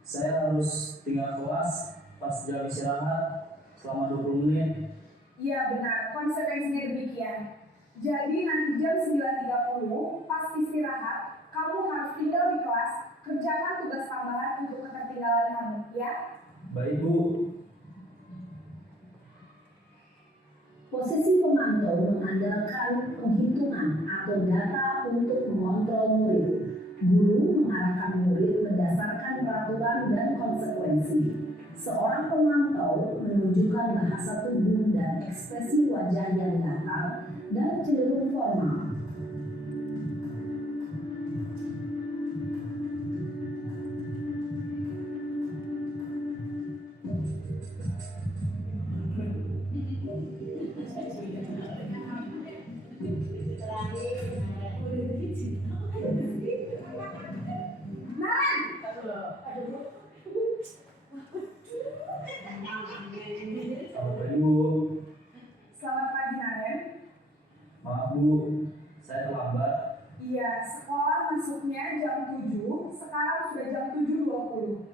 saya harus tinggal kelas pas jam istirahat selama 20 menit. Iya benar, konsekuensinya demikian. Jadi nanti jam 9.30 pas istirahat, kamu harus tinggal di kelas, kerjakan tugas tambahan untuk ketertinggalan kamu, ya? Baik Bu. Posisi pemantau mengandalkan penghitungan atau data untuk mengontrol murid. Guru mengarahkan murid berdasarkan peraturan dan konsekuensi. Seorang pemantau menunjukkan bahasa tubuh dan ekspresi wajah yang datar dan cenderung formal. Selamat pagi Bu. Selamat pagi Naren. Maaf Bu, saya terlambat. Iya, sekolah masuknya jam 7, sekarang sudah jam 7.20.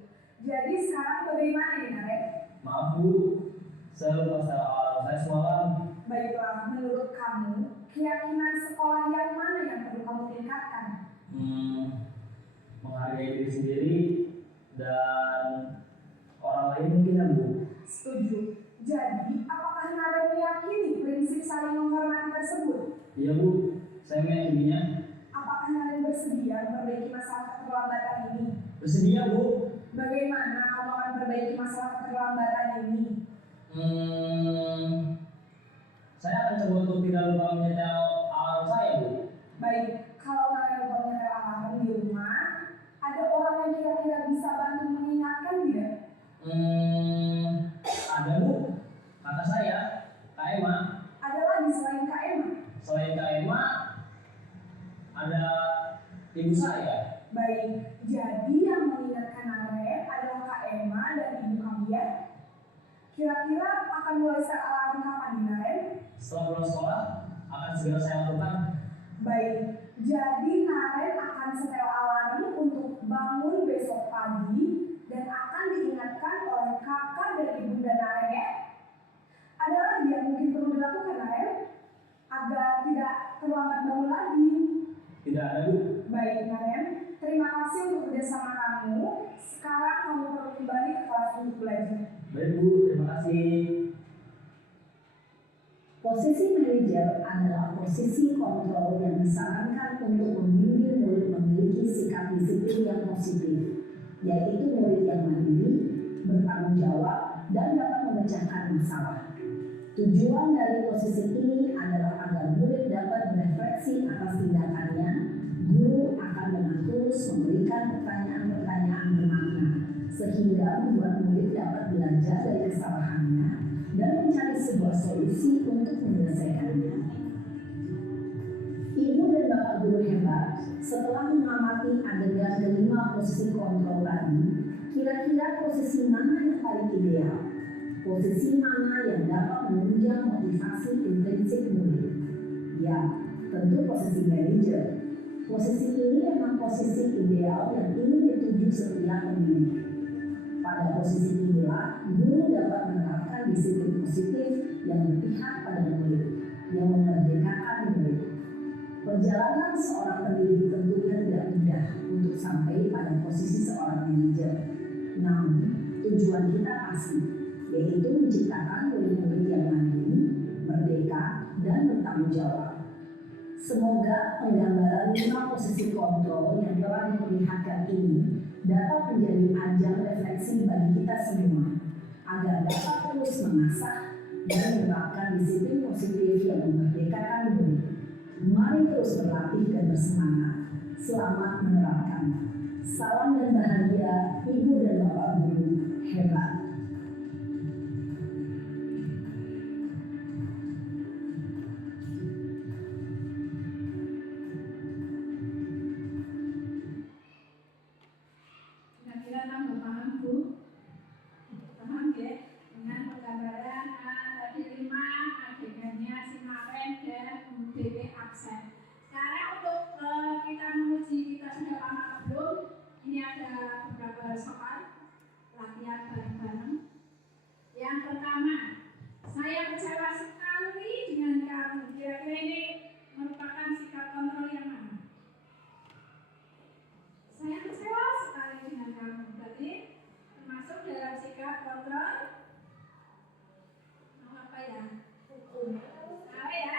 Jadi sekarang bagaimana nih Naren? Maaf Bu, saya lupa setel alarm saya semalam. Baiklah, menurut kamu, keyakinan sekolah yang mana yang perlu kamu tingkatkan? Menghargai diri sendiri dan orang lain mungkin ya Bu. Setuju. Jadi, apakah Naren meyakini prinsip saling menghormati tersebut? Iya Bu, saya meyakininya. Apakah Naren bersedia memperbaiki masalah keterlambatan ini? Bersedia Bu. Bagaimana kamu akan memperbaiki masalah keterlambatan ini? Saya akan coba untuk tidak lupa menyetel alarm saya Bu. Baik, kalau Naren lupa menyetel alarm di rumah, ada orang yang kira-kira bisa bantu mengingatkan tidak? Ada Bu, kata saya, Kak Emma. Ada lagi selain Kak Emma? Selain Kak Emma, ada ibu saya. Baik, jadi yang mengingatkan Naren adalah Kak Emma dan ibu kamu ya? Kira-kira akan mulai set alarm kapan nih Naren? Setelah pulang sekolah, akan segera saya lakukan. Baik, jadi Naren akan setel alarm untuk bangun besok pagi dan akan diingatkan oleh kakak dan ibunda Naren ya. Ada lagi yang mungkin perlu dilakukan Naren agar tidak terlambat bangun lagi. Tidak ada Bu. Baik Naren, terima kasih untuk kerjasama kamu. Sekarang kamu perlu kembali ke kelas untuk belajar. Baik Bu, terima kasih. Posisi manajer adalah posisi kontrol yang disarankan untuk membimbing murid memiliki sikap disiplin yang positif, yaitu murid yang mandiri, bertanggung jawab, dan dapat memecahkan masalah. Tujuan dari posisi ini adalah agar murid dapat berefleksi atas tindakannya. Guru akan dengan tulus memberikan pertanyaan-pertanyaan bermakna, sehingga membuat murid dapat belajar dari kesalahannya dan mencari sebuah solusi untuk menyelesaikannya. Ibu dan bapak guru hebat, setelah mengamati adegan kelima posisi kontrol tadi, kira-kira posisi mana yang paling ideal? Posisi mana yang dapat menunjang motivasi intrinsik murid? Ya, tentu posisi manajer. Posisi ini memang posisi ideal yang ingin dituju setiap pendidik. Pada posisi inilah, guru dapat menerapkan disiplin positif yang berpihak pada murid, yang memerdekakan murid. Perjalanan seorang pendidik tentunya tidak mudah untuk sampai pada posisi seorang manajer. Namun, tujuan kita pasti, yaitu menciptakan murid-murid yang mandiri, merdeka, dan bertanggung jawab. Semoga penggambaran 5 posisi kontrol yang telah diperlihatkan ini dapat menjadi ajang refleksi bagi kita semua, agar dapat terus mengasah dan menerapkan disiplin positif yang memerdekakan murid. Mari terus berlatih dan bersemangat. Selamat menerapkan. Salam dan bahagia, Ibu dan Bapak Guru hebat. Kira-kira tambah paham Bu? Paham ya? Dengan penggambaran tadi kontrol. Mau apa ya? Apa ya?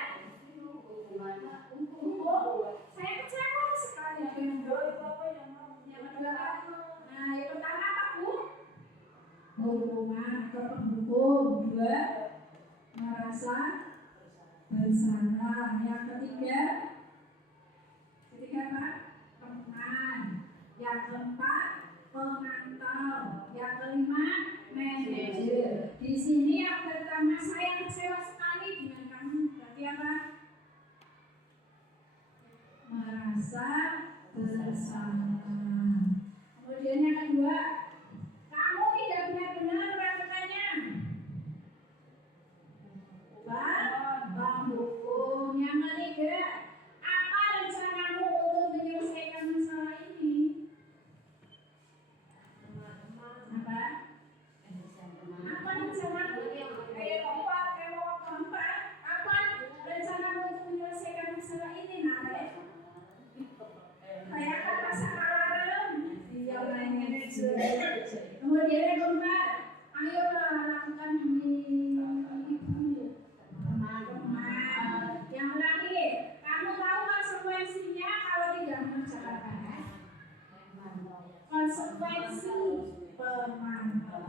Saya kecewa sekali dengan yang kedua. Nah, yang pertama apa, Bu? Hukuman atau penghukum. Dua, merasa bersalah. Yang ketiga apa? Teman. Yang keempat, pemantau. Yang kelima, manajer. Di sini yang pertama saya kecewa sekali dengan kamu. Berarti apa? Merasa bersalah. Kemudian yang kedua, kamu tidak benar-benar melakukannya. Bang hukum. Yang ketiga, apa rencanamu untuk menyelesaikan masalah ini? Apa? Apa rencanamu? Keempat, apa rencanamu untuk menyelesaikan masalah ini, Nare? Kayak apa masak alarm? Dia main manajer. Kemudian yang keempat, ayolah lakukan ini. Yang terakhir, kamu tahu konsekuensinya kalau tidak mengerjakan PR? Konsekuensi pemantau.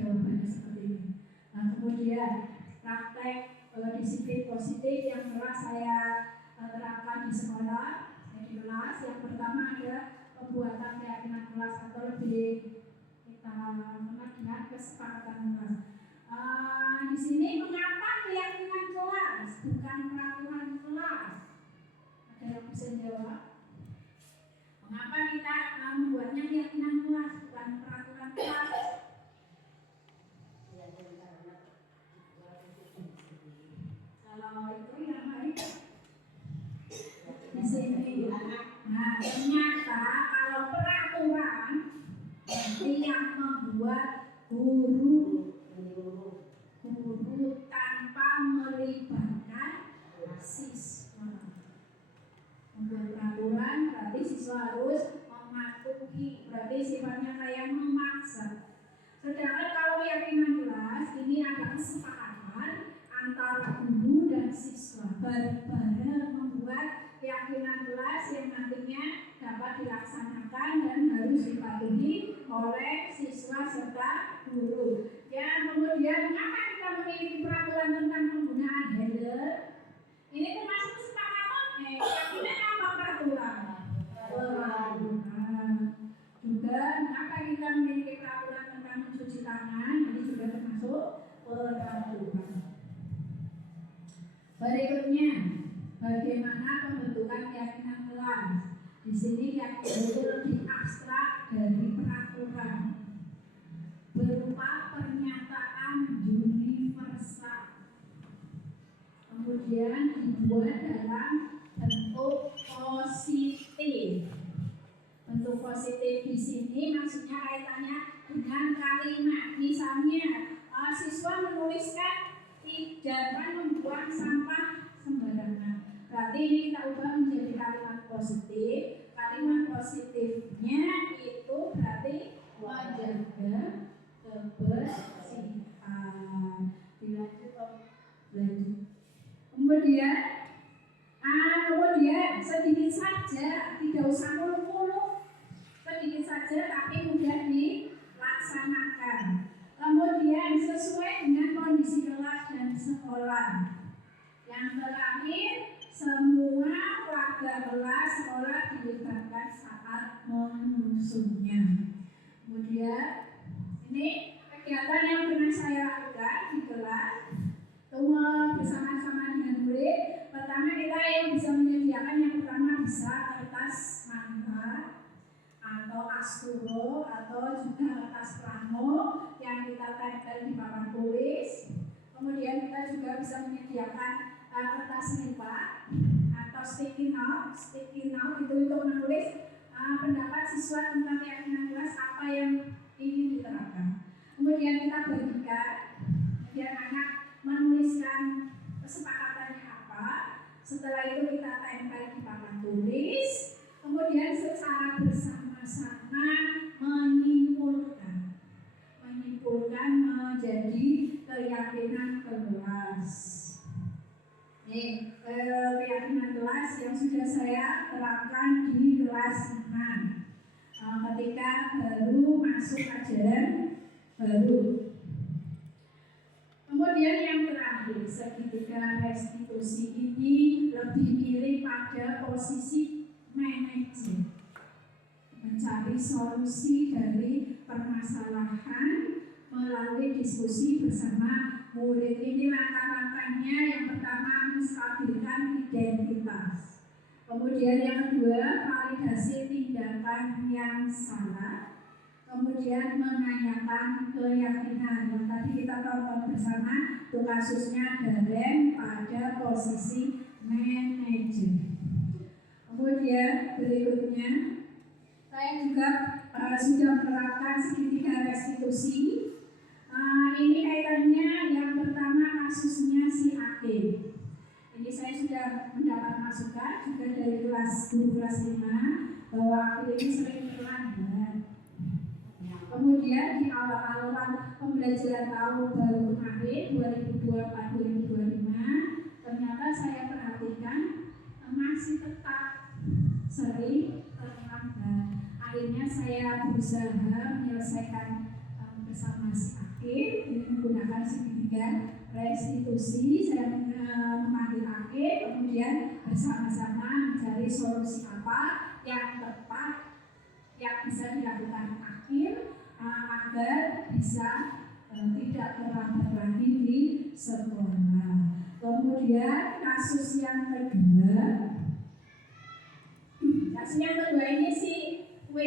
Jawabannya seperti ini. Nah, kemudian praktek disiplin positif yang telah saya terapkan di sekolah, di kelas. Yang pertama ada pembuatan keyakinan kelas atau lebih kita mengenal dengan kesepakatan kelas. Di sini mengapa keyakinan kelas bukan peraturan kelas? Ada yang bisa jawab? Mengapa kita membuatnya keyakinan kelas bukan peraturan kelas? Kalau itu yang baik di sini. Nah, ternyata kalau peraturan berarti yang membuat guru tanpa melibatkan siswa. Membuat peraturan berarti siswa harus mematuhi, berarti sifatnya kayak memaksa. Sedangkan kalau keyakinan kelas ini ada kesepakatan antara guru dan siswa bareng-bareng membuat keyakinan kelas yang nantinya dapat dilaksanakan dan harus dipatuhi oleh siswa serta guru. Ya, kemudian mengapa kita memiliki peraturan tentang penggunaan header? Ini termasuk kesepakatan. Keyakinan apa peraturan? Peraturan. Juga mengapa kita memiliki peraturan tentang mencuci tangan? Ini juga termasuk peraturan. Berikutnya, bagaimana pembentukan keyakinan kelas? Di sini keyakinan itu lebih abstrak dari peraturan, berupa pernyataan universal. Kemudian dibuat dalam bentuk positif. Bentuk positif di sini maksudnya kaitannya dengan kalimat. Misalnya, siswa menuliskan jangan membuang sampah sembarangan. Berarti ini kita ubah menjadi kalimat positif. Kalimat positifnya itu berarti menjaga kebersihan. Dilanjut. Kemudian sedikit saja, tidak usah muluk-muluk. Sedikit saja tapi mudah dilaksanakan. Kemudian sesuai dengan kondisi kelas dan sekolah. Yang terakhir, semua warga kelas sekolah dilibatkan saat menyusunnya. Kemudian ini kegiatan yang pernah saya lakukan di kelas bersama-sama dengan murid. Pertama kita yang bisa menyediakan yang pertama bisa kertas mantra atau asturo atau juga kertas plano yang kita tempel di papan tulis. Kemudian kita juga bisa menyediakan kertas lipat atau sticky note. Sticky note itu untuk menulis pendapat siswa tentang keyakinan kelas apa yang ingin diterapkan. Kemudian kita bagikan, kemudian anak menuliskan kesepakatannya apa. Setelah itu kita tempel di papan tulis. Kemudian secara bersama-sama keyakinan kelas. Keyakinan kelas yang sudah saya terapkan di kelas 6 ketika baru masuk ajaran baru. Kemudian yang terakhir, segitiga restitusi ini lebih mirip pada posisi manajer, mencari solusi dari permasalahan melalui diskusi bersama murid. Ini langkah-langkahnya. Yang pertama, menstabilkan identitas. Kemudian yang kedua, validasi tindakan yang salah. Kemudian menanyakan keyakinan. Yang tadi kita tonton bersama, itu kasusnya Darren pada posisi manajer. Kemudian berikutnya, saya juga sudah menerapkan segitiga restitusi. Ini kaitannya yang pertama kasusnya si Ake. Ini saya sudah mendapat masukan juga dari guru kelas 5 bahwa Ake ini sering terlambat. Kemudian di awal-awal pembelajaran tahun baru kemarin 2024-2025 ternyata saya perhatikan masih tetap sering terlambat. Akhirnya saya berusaha menyelesaikan bersama si Akil, ini menggunakan segitiga restitusi. Saya memanggil Akil, kemudian bersama-sama mencari solusi apa yang tepat yang bisa dilakukan Akil agar bisa tidak terlambat lagi di sekolah. Kemudian kasus yang kedua ini si W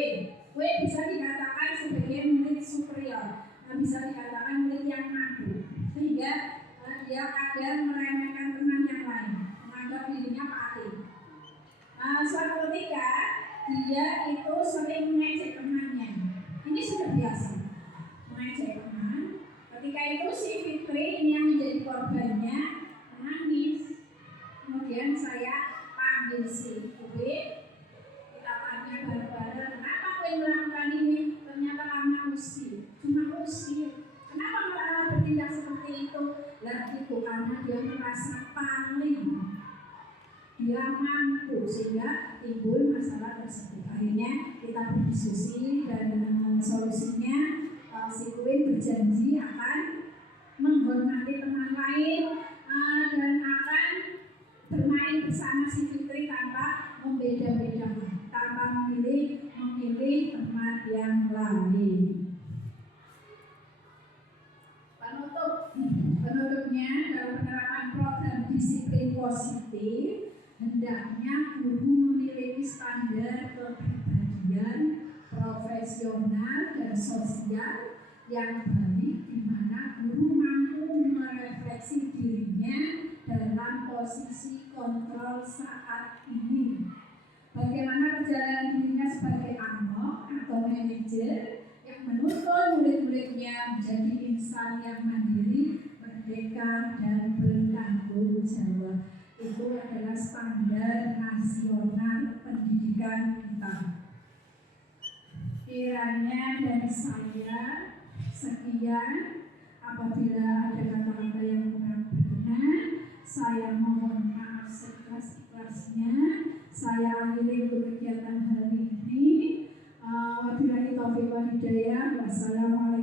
bisa dikatakan sebagai murid superior, bisa dikatakan murid yang mampu, sehingga dia kadang meremehkan teman yang lain, menganggap dirinya paling. Suatu ketika dia itu sering mengejek temannya. Ini sudah biasa mengejek teman. Ketika itu si Fitri ini yang menjadi korbannya menangis. Kemudian saya panggil si W, kita tanya bareng-bareng, kenapa kau melakukan ini? Ternyata karena usir, cuma usir. Kenapa malah bertindak seperti itu? Itu karena dia merasa paling, dia mampu, sehingga timbul masalah tersebut. Akhirnya kita berdiskusi dan solusinya si Queen berjanji akan menghormati teman lain dan akan bermain bersama si Fitri tanpa membeda-bedakan, tanpa memilih teman yang lain. Penutupnya, dalam penerapan program disiplin positif, hendaknya guru memiliki standar kepribadian profesional dan sosial yang baik, di mana guru mampu merefleksi dirinya dalam posisi kontrol saat ini. Bagaimana perjalanan dirinya sebagai amok atau manajer yang menuntun murid-muridnya menjadi insan yang mandiri, merdeka, dan bertanggung jawab. Itu adalah standar nasional pendidikan kita. Kiranya dari saya sekian. Apabila ada kata-kata yang kurang berkenan, saya mohon maaf seikhlas-ikhlasnya. Saya akhiri untuk kegiatan hari ini. Wabillahi taufiq wal hidayah. Wassalamualaikum